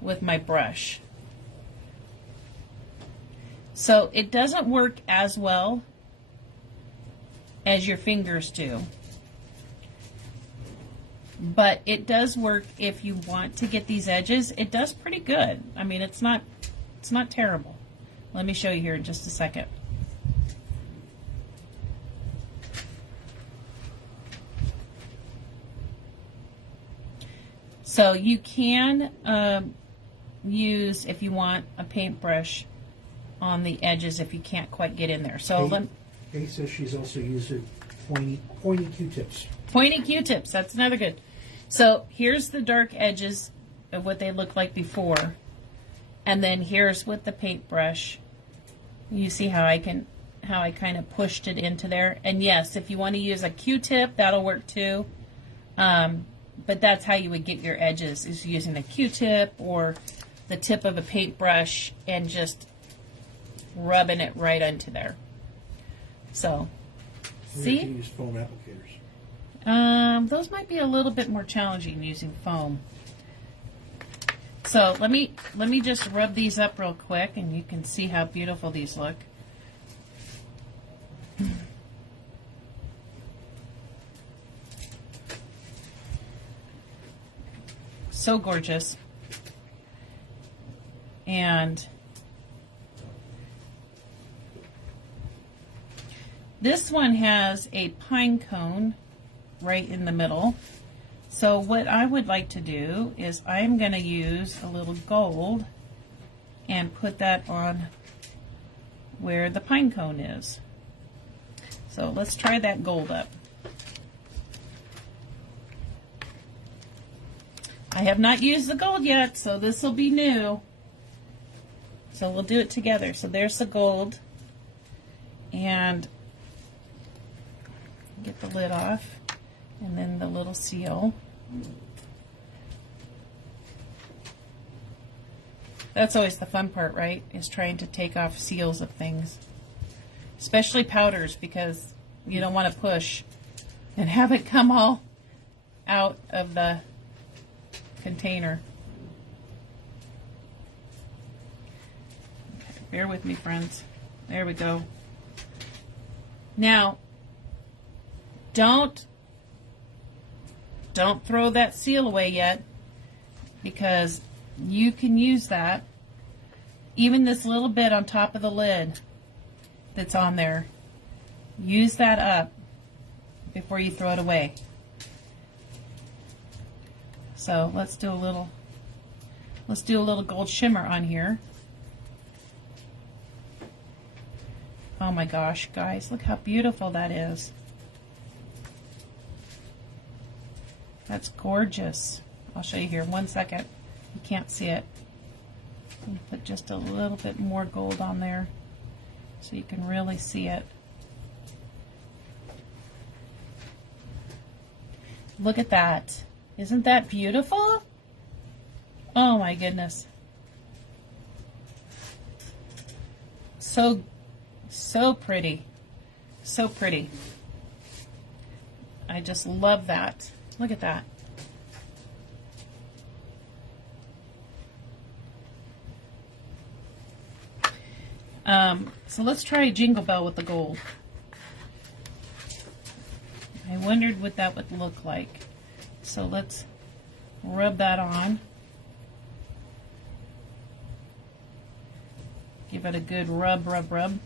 with my brush. So it doesn't work as well as your fingers do, but it does work if you want to get these edges. It does pretty good. I mean, it's not terrible. Let me show you here in just a second. So you can use, if you want, a paintbrush on the edges if you can't quite get in there. So Kate says she's also using pointy Q-tips. Pointy Q-tips, that's another good. So here's the dark edges of what they looked like before, and then here's with the paintbrush. You see how I kind of pushed it into there. And yes, if you want to use a Q-tip, that'll work too. But that's how you would get your edges, is using a Q-tip or the tip of a paintbrush and just rubbing it right into there. So, see? You can use foam applicators. Those might be a little bit more challenging using foam. So let me just rub these up real quick, and you can see how beautiful these look. So gorgeous. And this one has a pine cone right in the middle. So what I would like to do is I'm going to use a little gold and put that on where the pine cone is. So let's try that gold up. I have not used the gold yet, so this will be new. So we'll do it together. So there's the gold. And get the lid off. And then the little seal. That's always the fun part, right? Is trying to take off seals of things. Especially powders, because you don't want to push and have it come all out of the container. Okay, bear with me, friends. There we go. Now, don't throw that seal away yet, because you can use that. Even this little bit on top of the lid that's on there, use that up before you throw it away. So let's do a little gold shimmer on here. Oh my gosh, guys, look how beautiful that is. That's gorgeous. I'll show you here in 1 second. You can't see it. I'm going to put just a little bit more gold on there so you can really see it. Look at that. Isn't that beautiful? Oh my goodness. so pretty. So pretty. I just love that. Look at that. So let's try a Jingle Bell with the gold. I wondered what that would look like. So let's rub that on. Give it a good rub, rub, rub.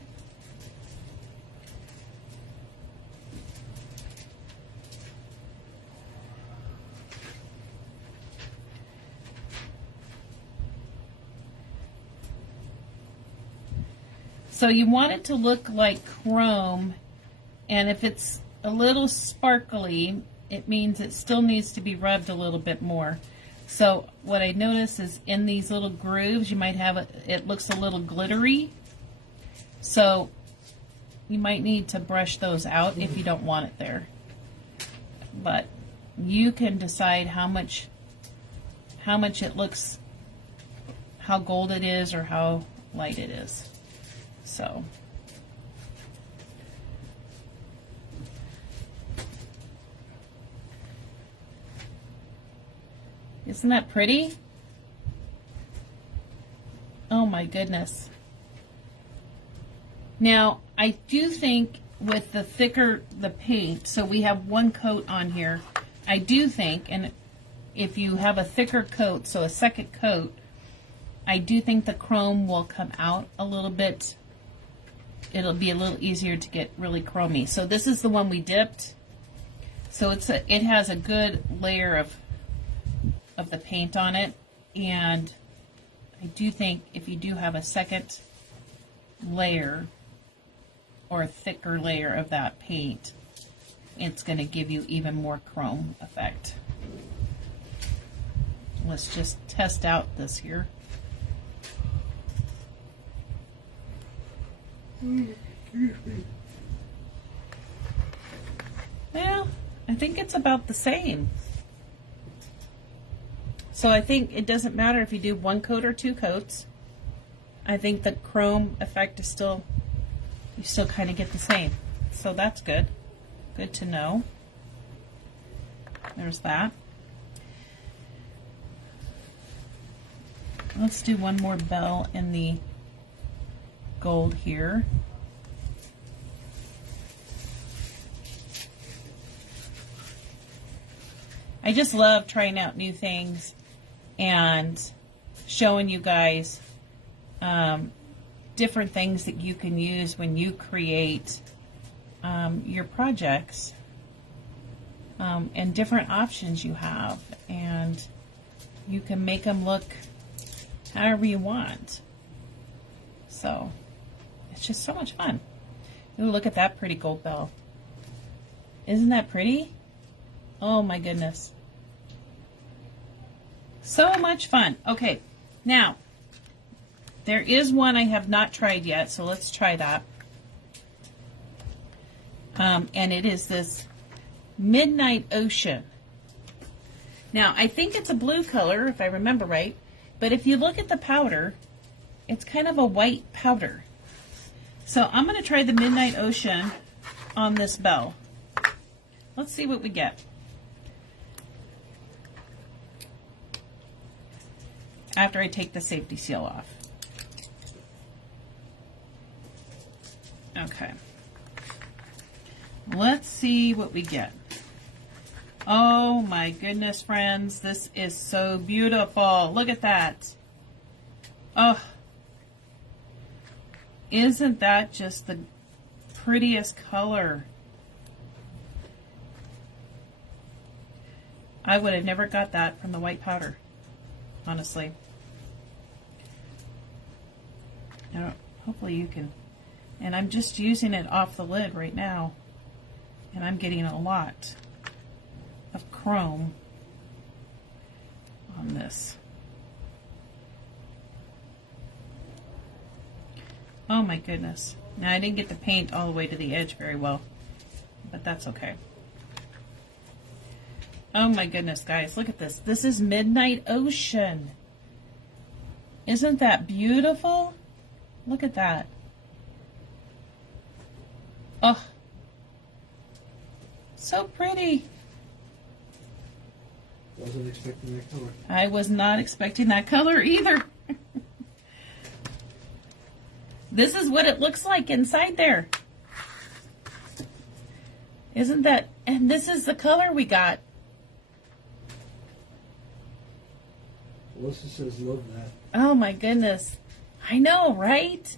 So you want it to look like chrome, and if it's a little sparkly, it means it still needs to be rubbed a little bit more. So what I notice is in these little grooves, you might have it looks a little glittery. So you might need to brush those out if you don't want it there. But you can decide how much it looks, how gold it is or how light it is. So isn't that pretty? Oh my goodness. Now, I do think with the thicker the paint, so we have one coat on here, I do think, and if you have a thicker coat, so a second coat, I do think the chrome will come out a little bit. It'll be a little easier to get really chromy. So this is the one we dipped. So it has a good layer of the paint on it, and I do think if you do have a second layer or a thicker layer of that paint, it's going to give you even more chrome effect. Let's just test out this here. Well, I think it's about the same. So I think it doesn't matter if you do one coat or two coats. I think the chrome effect is still, you still kind of get the same. So that's good. Good to know. There's that. Let's do one more bell in the gold here. I just love trying out new things and showing you guys different things that you can use when you create your projects, and different options you have, and you can make them look however you want. So it's just so much fun. Ooh, look at that pretty gold bell. Isn't that pretty? Oh my goodness. So much fun. Okay, now there is one I have not tried yet, so let's try that. And it is this Midnight Ocean. Now, I think it's a blue color, if I remember right, but if you look at the powder, it's kind of a white powder. So I'm going to try the Midnight Ocean on this bell. Let's see what we get. After I take the safety seal off. Okay. Let's see what we get. Oh my goodness, friends. This is so beautiful. Look at that. Oh. Isn't that just the prettiest color? I would have never got that from the white powder, honestly. Now, hopefully you can, and I'm just using it off the lid right now, and I'm getting a lot of chrome on this. Oh my goodness. Now, I didn't get the paint all the way to the edge very well, but that's okay. Oh my goodness, guys, look at this. This is Midnight Ocean. Isn't that beautiful? Look at that. Oh, so pretty. Wasn't expecting that color. I was not expecting that color either. This is what it looks like inside there. Isn't that, and this is the color we got. Alyssa says love that. Oh my goodness. I know, right?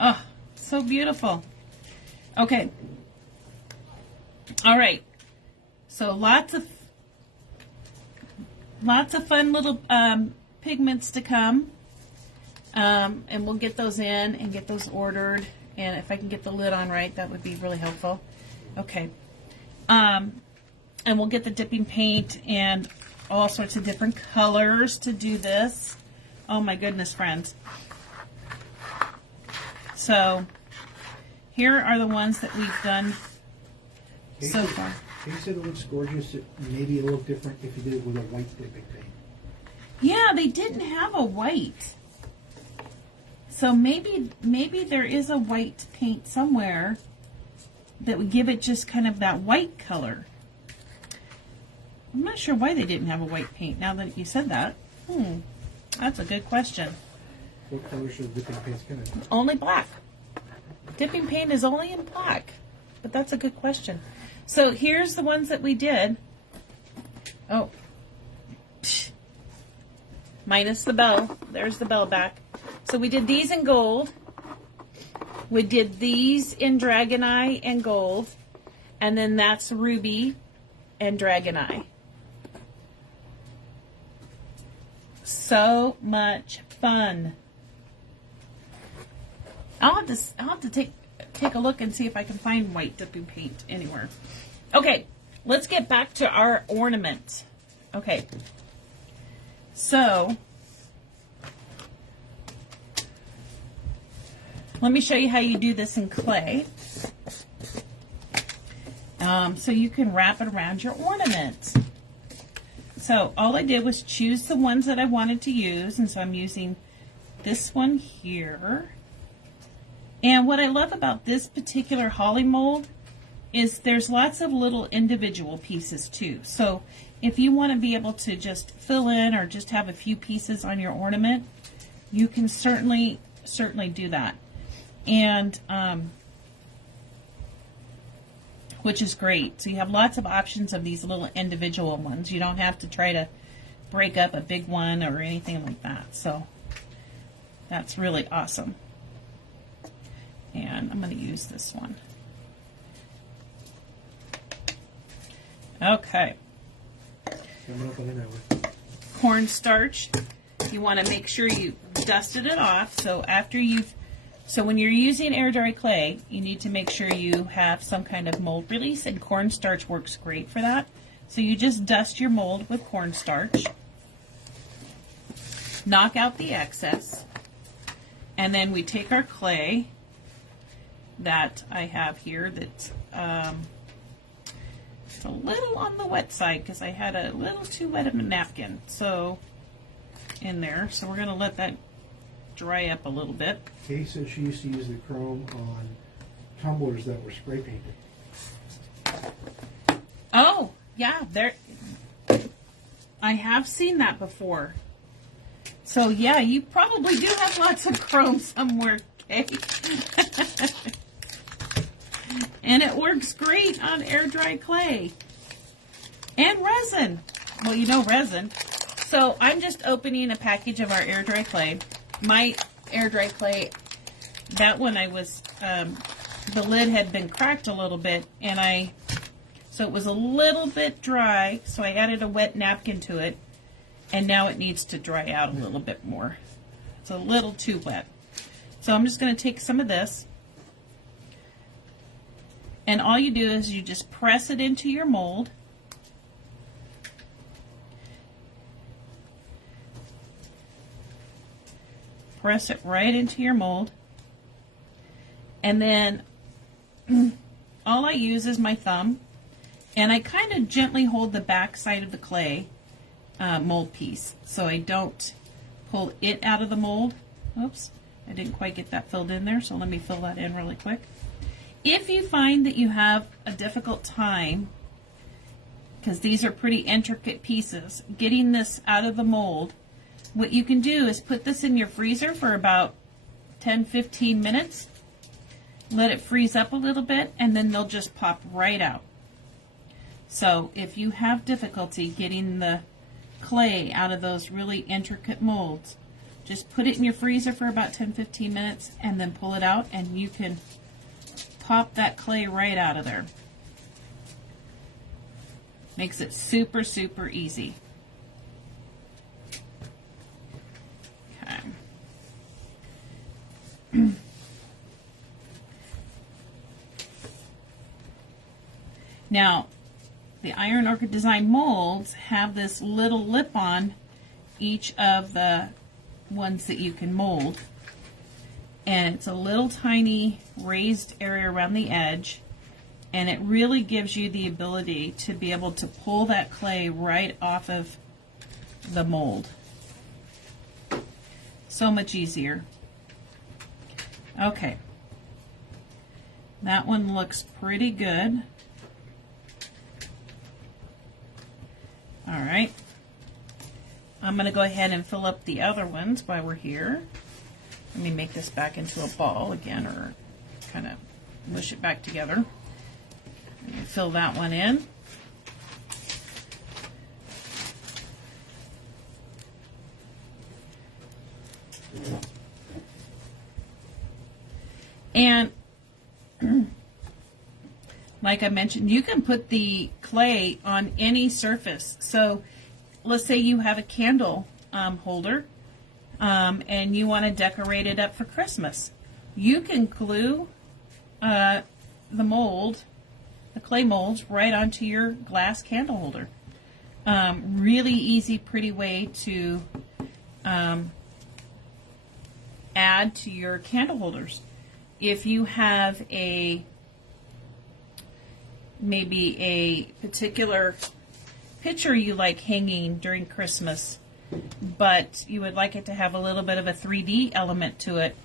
Oh, so beautiful. Okay. All right. So lots of fun little pigments to come. And we'll get those in and get those ordered. And if I can get the lid on right, that would be really helpful. Okay. And we'll get the dipping paint and all sorts of different colors to do this. Oh my goodness, friends. So here are the ones that we've done so far. Kay said it looks gorgeous. Maybe it'll look different if you did it with a white dipping paint. Yeah, they didn't have a white. So maybe there is a white paint somewhere that would give it just kind of that white color. I'm not sure why they didn't have a white paint now that you said that. That's a good question. What color should dipping paints come in? Only black. Dipping paint is only in black, but that's a good question. So here's the ones that we did. Oh, minus the bell. There's the bell back. So we did these in gold. We did these in Dragon Eye and gold. And then that's Ruby and Dragon Eye. So much fun. I'll have to take a look and see if I can find white dipping paint anywhere. Okay, let's get back to our ornament. Okay. So let me show you how you do this in clay. So you can wrap it around your ornament. So all I did was choose the ones that I wanted to use, and so I'm using this one here. And what I love about this particular holly mold is there's lots of little individual pieces too. So if you want to be able to just fill in or just have a few pieces on your ornament, you can certainly do that. And which is great. So you have lots of options of these little individual ones. You don't have to try to break up a big one or anything like that. So that's really awesome. And I'm going to use this one. Okay. Cornstarch. You want to make sure you dusted it off. So when you're using air dry clay, you need to make sure you have some kind of mold release, and cornstarch works great for that. So you just dust your mold with cornstarch, knock out the excess, and then we take our clay that I have here that's it's a little on the wet side because I had a little too wet of a napkin in there. So we're going to let that dry up a little bit. Kay says she used to use the chrome on tumblers that were spray painted. Oh, yeah, I have seen that before. So yeah, you probably do have lots of chrome somewhere, Kay. And it works great on air dry clay. And resin. Well, you know resin. So I'm just opening a package of our air dry clay. My air dry clay, that one I was, the lid had been cracked a little bit, and so it was a little bit dry, so I added a wet napkin to it, and now it needs to dry out a little bit more. It's a little too wet. So I'm just going to take some of this, and all you do is you just press it into your mold. Press it right into your mold, and then all I use is my thumb, and I kind of gently hold the back side of the clay mold piece so I don't pull it out of the mold. Oops, I didn't quite get that filled in there, so let me fill that in really quick. If you find that you have a difficult time, because these are pretty intricate pieces, getting this out of the mold, what you can do is put this in your freezer for about 10-15 minutes. Let it freeze up a little bit, and then they'll just pop right out. So if you have difficulty getting the clay out of those really intricate molds, just put it in your freezer for about 10-15 minutes and then pull it out, and you can pop that clay right out of there. Makes it super, super easy. Okay. Now, the Iron Orchid Design molds have this little lip on each of the ones that you can mold. And it's a little tiny raised area around the edge. And it really gives you the ability to be able to pull that clay right off of the mold. So much easier. Okay. That one looks pretty good. All right. I'm going to go ahead and fill up the other ones while we're here. Let me make this back into a ball again, or kind of mush it back together. Fill that one in. And like I mentioned, you can put the clay on any surface. So let's say you have a candle holder and you want to decorate it up for Christmas. You can glue the mold, the clay molds, right onto your glass candle holder. Really easy, pretty way to add to your candle holders. If you have maybe a particular picture you like hanging during Christmas, but you would like it to have a little bit of a 3D element to it,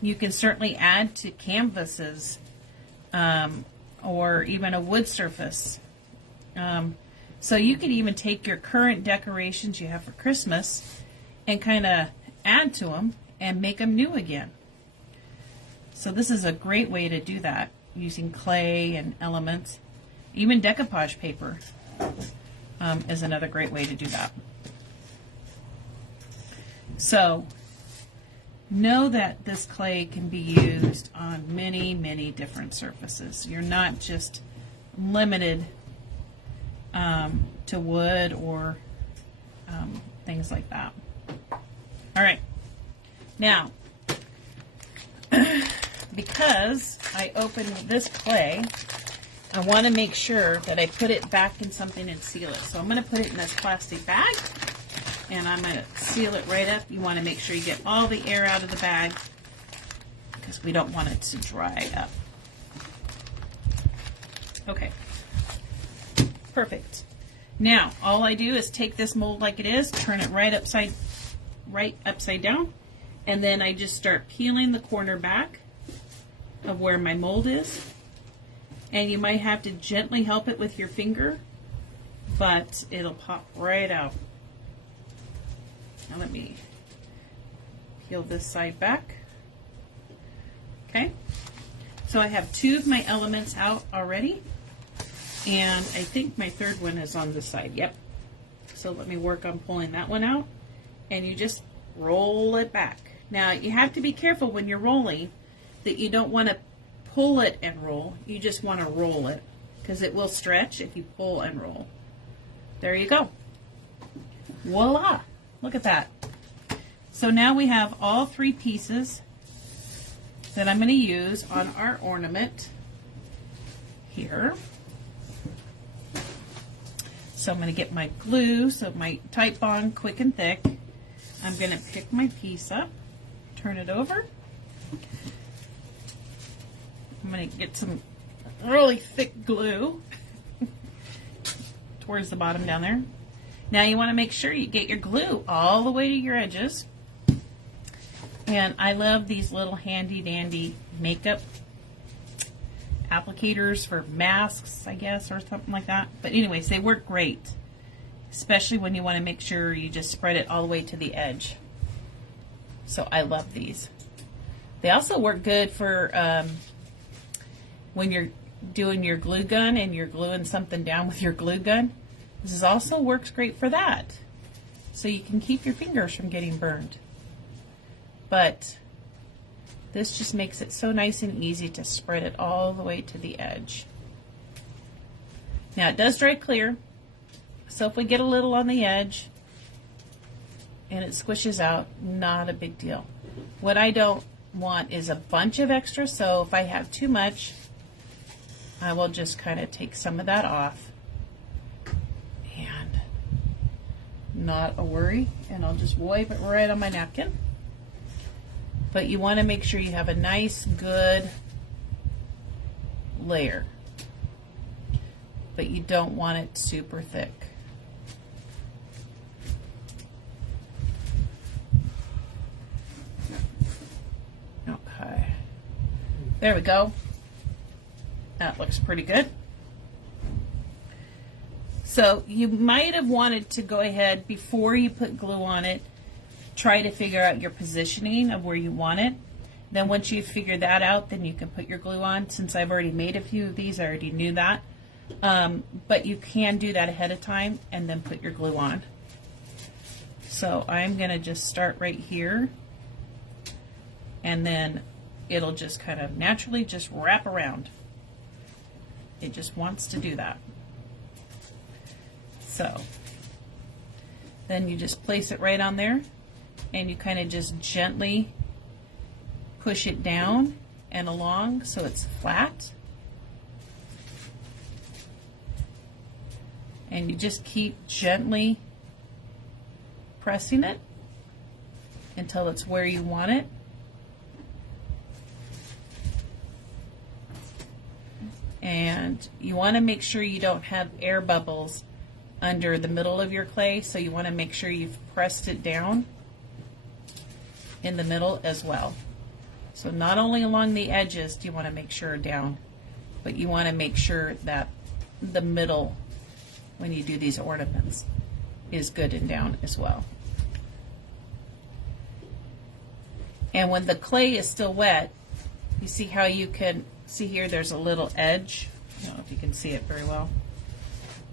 you can certainly add to canvases or even a wood surface. So you could even take your current decorations you have for Christmas and kind of add to them and make them new again. So this is a great way to do that, using clay and elements. Even decoupage paper is another great way to do that. So know that this clay can be used on many, many different surfaces. You're not just limited to wood or things like that. All right. Now, because I opened this clay, I want to make sure that I put it back in something and seal it. So I'm going to put it in this plastic bag, and I'm going to seal it right up. You want to make sure you get all the air out of the bag because we don't want it to dry up. Okay. Perfect. Now, all I do is take this mold like it is, turn it right upside down, and then I just start peeling the corner back of where my mold is. And you might have to gently help it with your finger, but it'll pop right out. Now let me peel this side back. Okay, so I have two of my elements out already, and I think my third one is on this side. Yep. So let me work on pulling that one out, and you just roll it back. Now you have to be careful when you're rolling that you don't want to pull it and roll. You just want to roll it because it will stretch if you pull and roll. There you go. Voila! Look at that. So now we have all three pieces that I'm going to use on our ornament here. So I'm going to get my glue, so my Type Bond Quick and Thick. I'm going to pick my piece up, turn it over. I'm going to get some really thick glue towards the bottom down there. Now you want to make sure you get your glue all the way to your edges. And I love these little handy dandy makeup applicators for masks, I guess, or something like that. But anyways, they work great, especially when you want to make sure you just spread it all the way to the edge. So I love these. They also work good for when you're doing your glue gun and you're gluing something down with your glue gun. This also works great for that. So you can keep your fingers from getting burned. But this just makes it so nice and easy to spread it all the way to the edge. Now it does dry clear, so if we get a little on the edge and it squishes out, not a big deal. What I don't want is a bunch of extra, so if I have too much, I will just kind of take some of that off. And not a worry, and I'll just wipe it right on my napkin. But you want to make sure you have a nice, good layer. But you don't want it super thick. Okay. There we go. That looks pretty good. So you might have wanted to go ahead before you put glue on it, try to figure out your positioning of where you want it. Then once you figure that out, then you can put your glue on. Since I've already made a few of these, I already knew that. But you can do that ahead of time and then put your glue on. So I'm going to just start right here, and then it'll just kind of naturally just wrap around. It just wants to do that. So then you just place it right on there, and you kind of just gently push it down and along so it's flat. And you just keep gently pressing it until it's where you want it. And you want to make sure you don't have air bubbles under the middle of your clay, so you want to make sure you've pressed it down in the middle as well. So not only along the edges do you want to make sure down, but you want to make sure that the middle, when you do these ornaments, is good and down as well. And when the clay is still wet, you see how you can see here there's a little edge. I don't know if you can see it very well,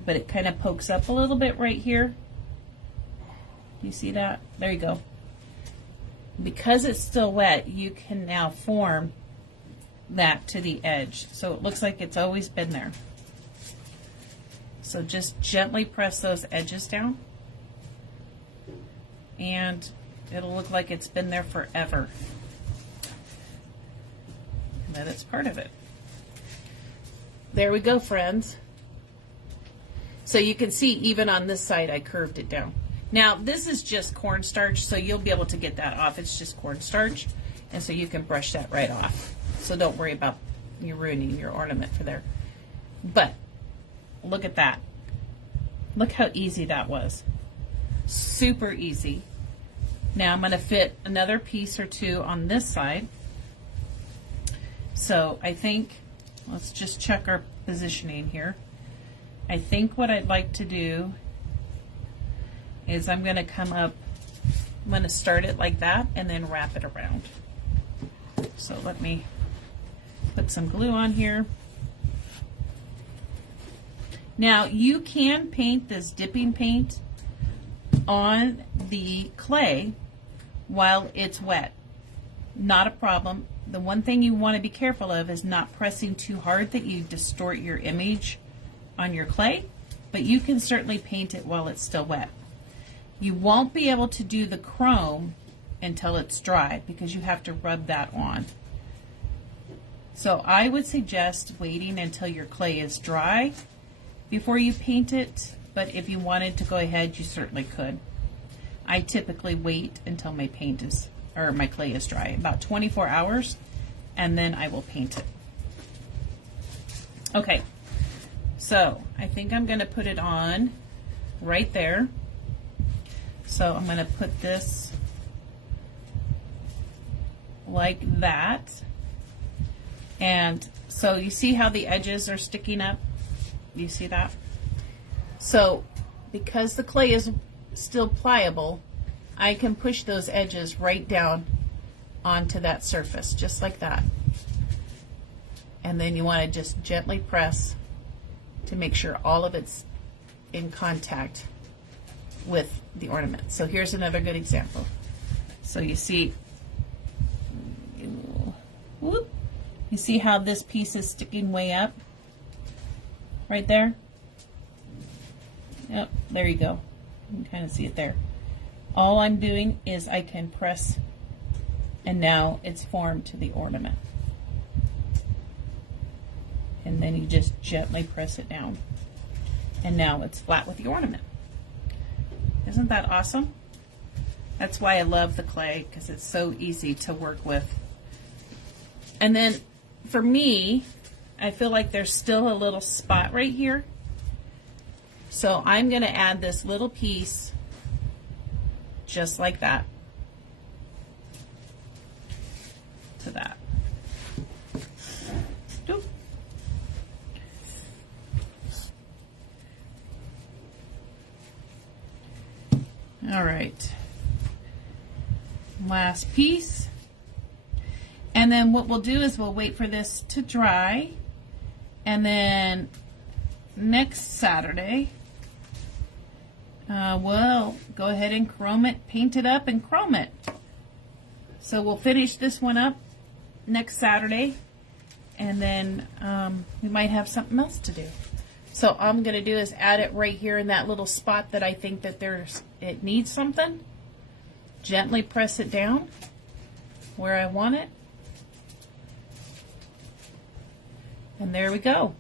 but it kind of pokes up a little bit right here. You see that? There you go. Because it's still wet, you can now form that to the edge. So it looks like it's always been there. So just gently press those edges down, and it'll look like it's been there forever. And that it's part of it. There we go, friends. So you can see even on this side I curved it down. Now this is just cornstarch, so you'll be able to get that off. It's just cornstarch, and so you can brush that right off. So don't worry about you ruining your ornament for there. But look at that. Look how easy that was. Super easy. Now I'm going to fit another piece or two on this side. So I think, let's just check our positioning here. I think what I'd like to do is I'm going to come up, I'm going to start it like that and then wrap it around. So let me put some glue on here. Now you can paint this dipping paint on the clay while it's wet. Not a problem. The one thing you want to be careful of is not pressing too hard that you distort your image on your clay, but you can certainly paint it while it's still wet. You won't be able to do the chrome until it's dry because you have to rub that on. So I would suggest waiting until your clay is dry before you paint it, but if you wanted to go ahead, you certainly could. I typically wait until my paint is, or my clay is dry, about 24 hours, and then I will paint it. Okay, so I think I'm going to put it on right there. So I'm going to put this like that. And so you see how the edges are sticking up? You see that? So because the clay is still pliable, I can push those edges right down onto that surface, just like that. And then you want to just gently press to make sure all of it's in contact with the ornament. So here's another good example. So you see, whoop, you see how this piece is sticking way up? Right there? Yep, there you go. You can kind of see it there. All I'm doing is I can press, and now it's formed to the ornament. And then you just gently press it down. And now it's flat with the ornament. Isn't that awesome? That's why I love the clay, because it's so easy to work with. And then for me, I feel like there's still a little spot right here. So I'm going to add this little piece just like that to that. Doop. All right. Last piece. And then what we'll do is we'll wait for this to dry, and then next Saturday we'll go ahead and chrome it, paint it up and chrome it. So we'll finish this one up next Saturday, and then we might have something else to do. So all I'm going to do is add it right here in that little spot that I think that it needs something. Gently press it down where I want it. And there we go.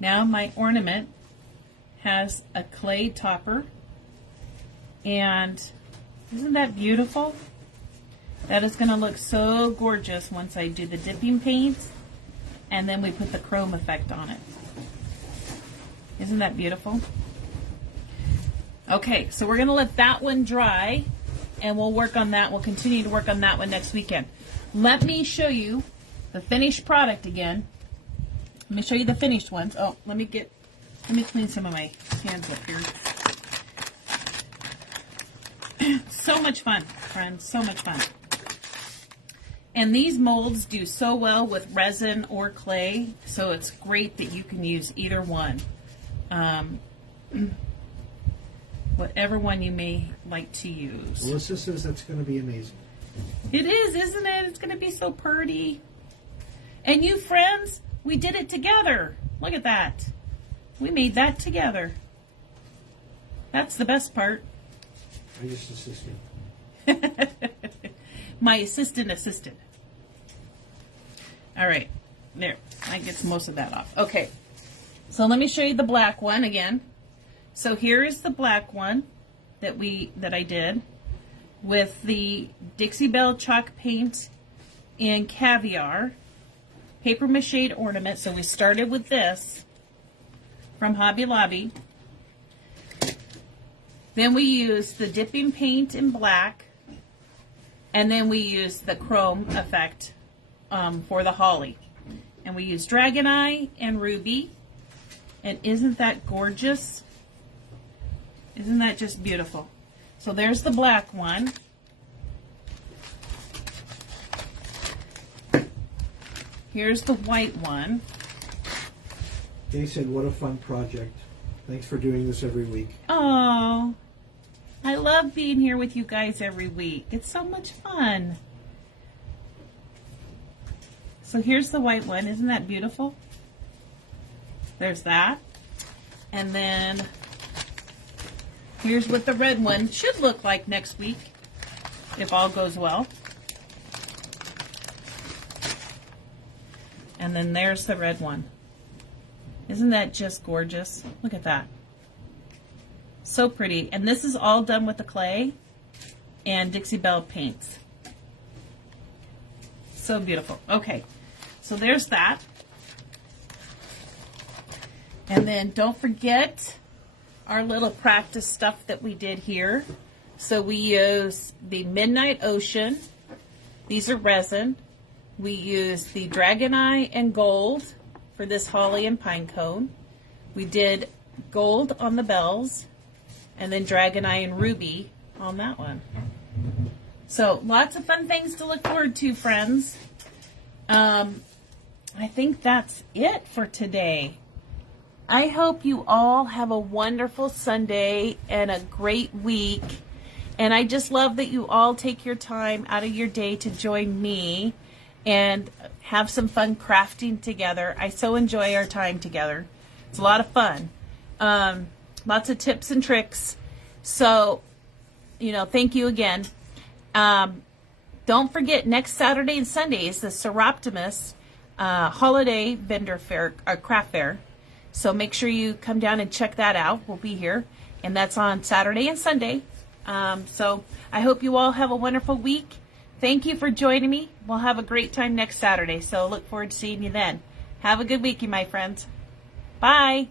Now my ornament has a clay topper, and isn't that beautiful? That is going to look so gorgeous once I do the dipping paint and then we put the chrome effect on it. Isn't that beautiful? Okay, so we're going to let that one dry, and we'll work on that. We'll continue to work on that one next weekend. Let me show you the finished product again. Let me show you the finished ones. Oh, let me clean some of my hands up here. So much fun, friends, so much fun. And these molds do so well with resin or clay, so it's great that you can use either one. Whatever one you may like to use. Alyssa says that's going to be amazing. It is, isn't it? It's going to be so pretty. And you friends, we did it together. Look at that. We made that together. That's the best part. I just assisted. My assistant assisted. All right. There. That gets most of that off. Okay. So let me show you the black one again. So here is the black one that I did with the Dixie Belle chalk paint and caviar paper mache ornament. So we started with this from Hobby Lobby. Then we used the dipping paint in black, and then we used the chrome effect for the holly. And we used Dragon Eye and Ruby. And isn't that gorgeous? Isn't that just beautiful? So there's the black one. Here's the white one. They said, what a fun project. Thanks for doing this every week. Oh, I love being here with you guys every week. It's so much fun. So here's the white one. Isn't that beautiful? There's that. And then here's what the red one should look like next week, if all goes well. And then there's the red one. Isn't that just gorgeous? Look at that. So pretty. And this is all done with the clay and Dixie Belle paints. So beautiful. Okay, so there's that. And then don't forget our little practice stuff that we did here. So we use the Midnight Ocean These are resin. We use the Dragon Eye and gold for this holly and pine cone. We did gold on the bells, and then Dragon Eye and ruby on that one. So lots of fun things to look forward to, friends. I think that's it for today. I hope you all have a wonderful Sunday and a great week. And I just love that you all take your time out of your day to join me and have some fun crafting together. I so enjoy our time together. It's a lot of fun. Lots of tips and tricks. So, thank you again. Don't forget, next Saturday and Sunday is the Seroptimus holiday vendor fair, craft fair. So make sure you come down and check that out. We'll be here. And that's on Saturday and Sunday. So I hope you all have a wonderful week. Thank you for joining me. We'll have a great time next Saturday. So look forward to seeing you then. Have a good week, my friends. Bye.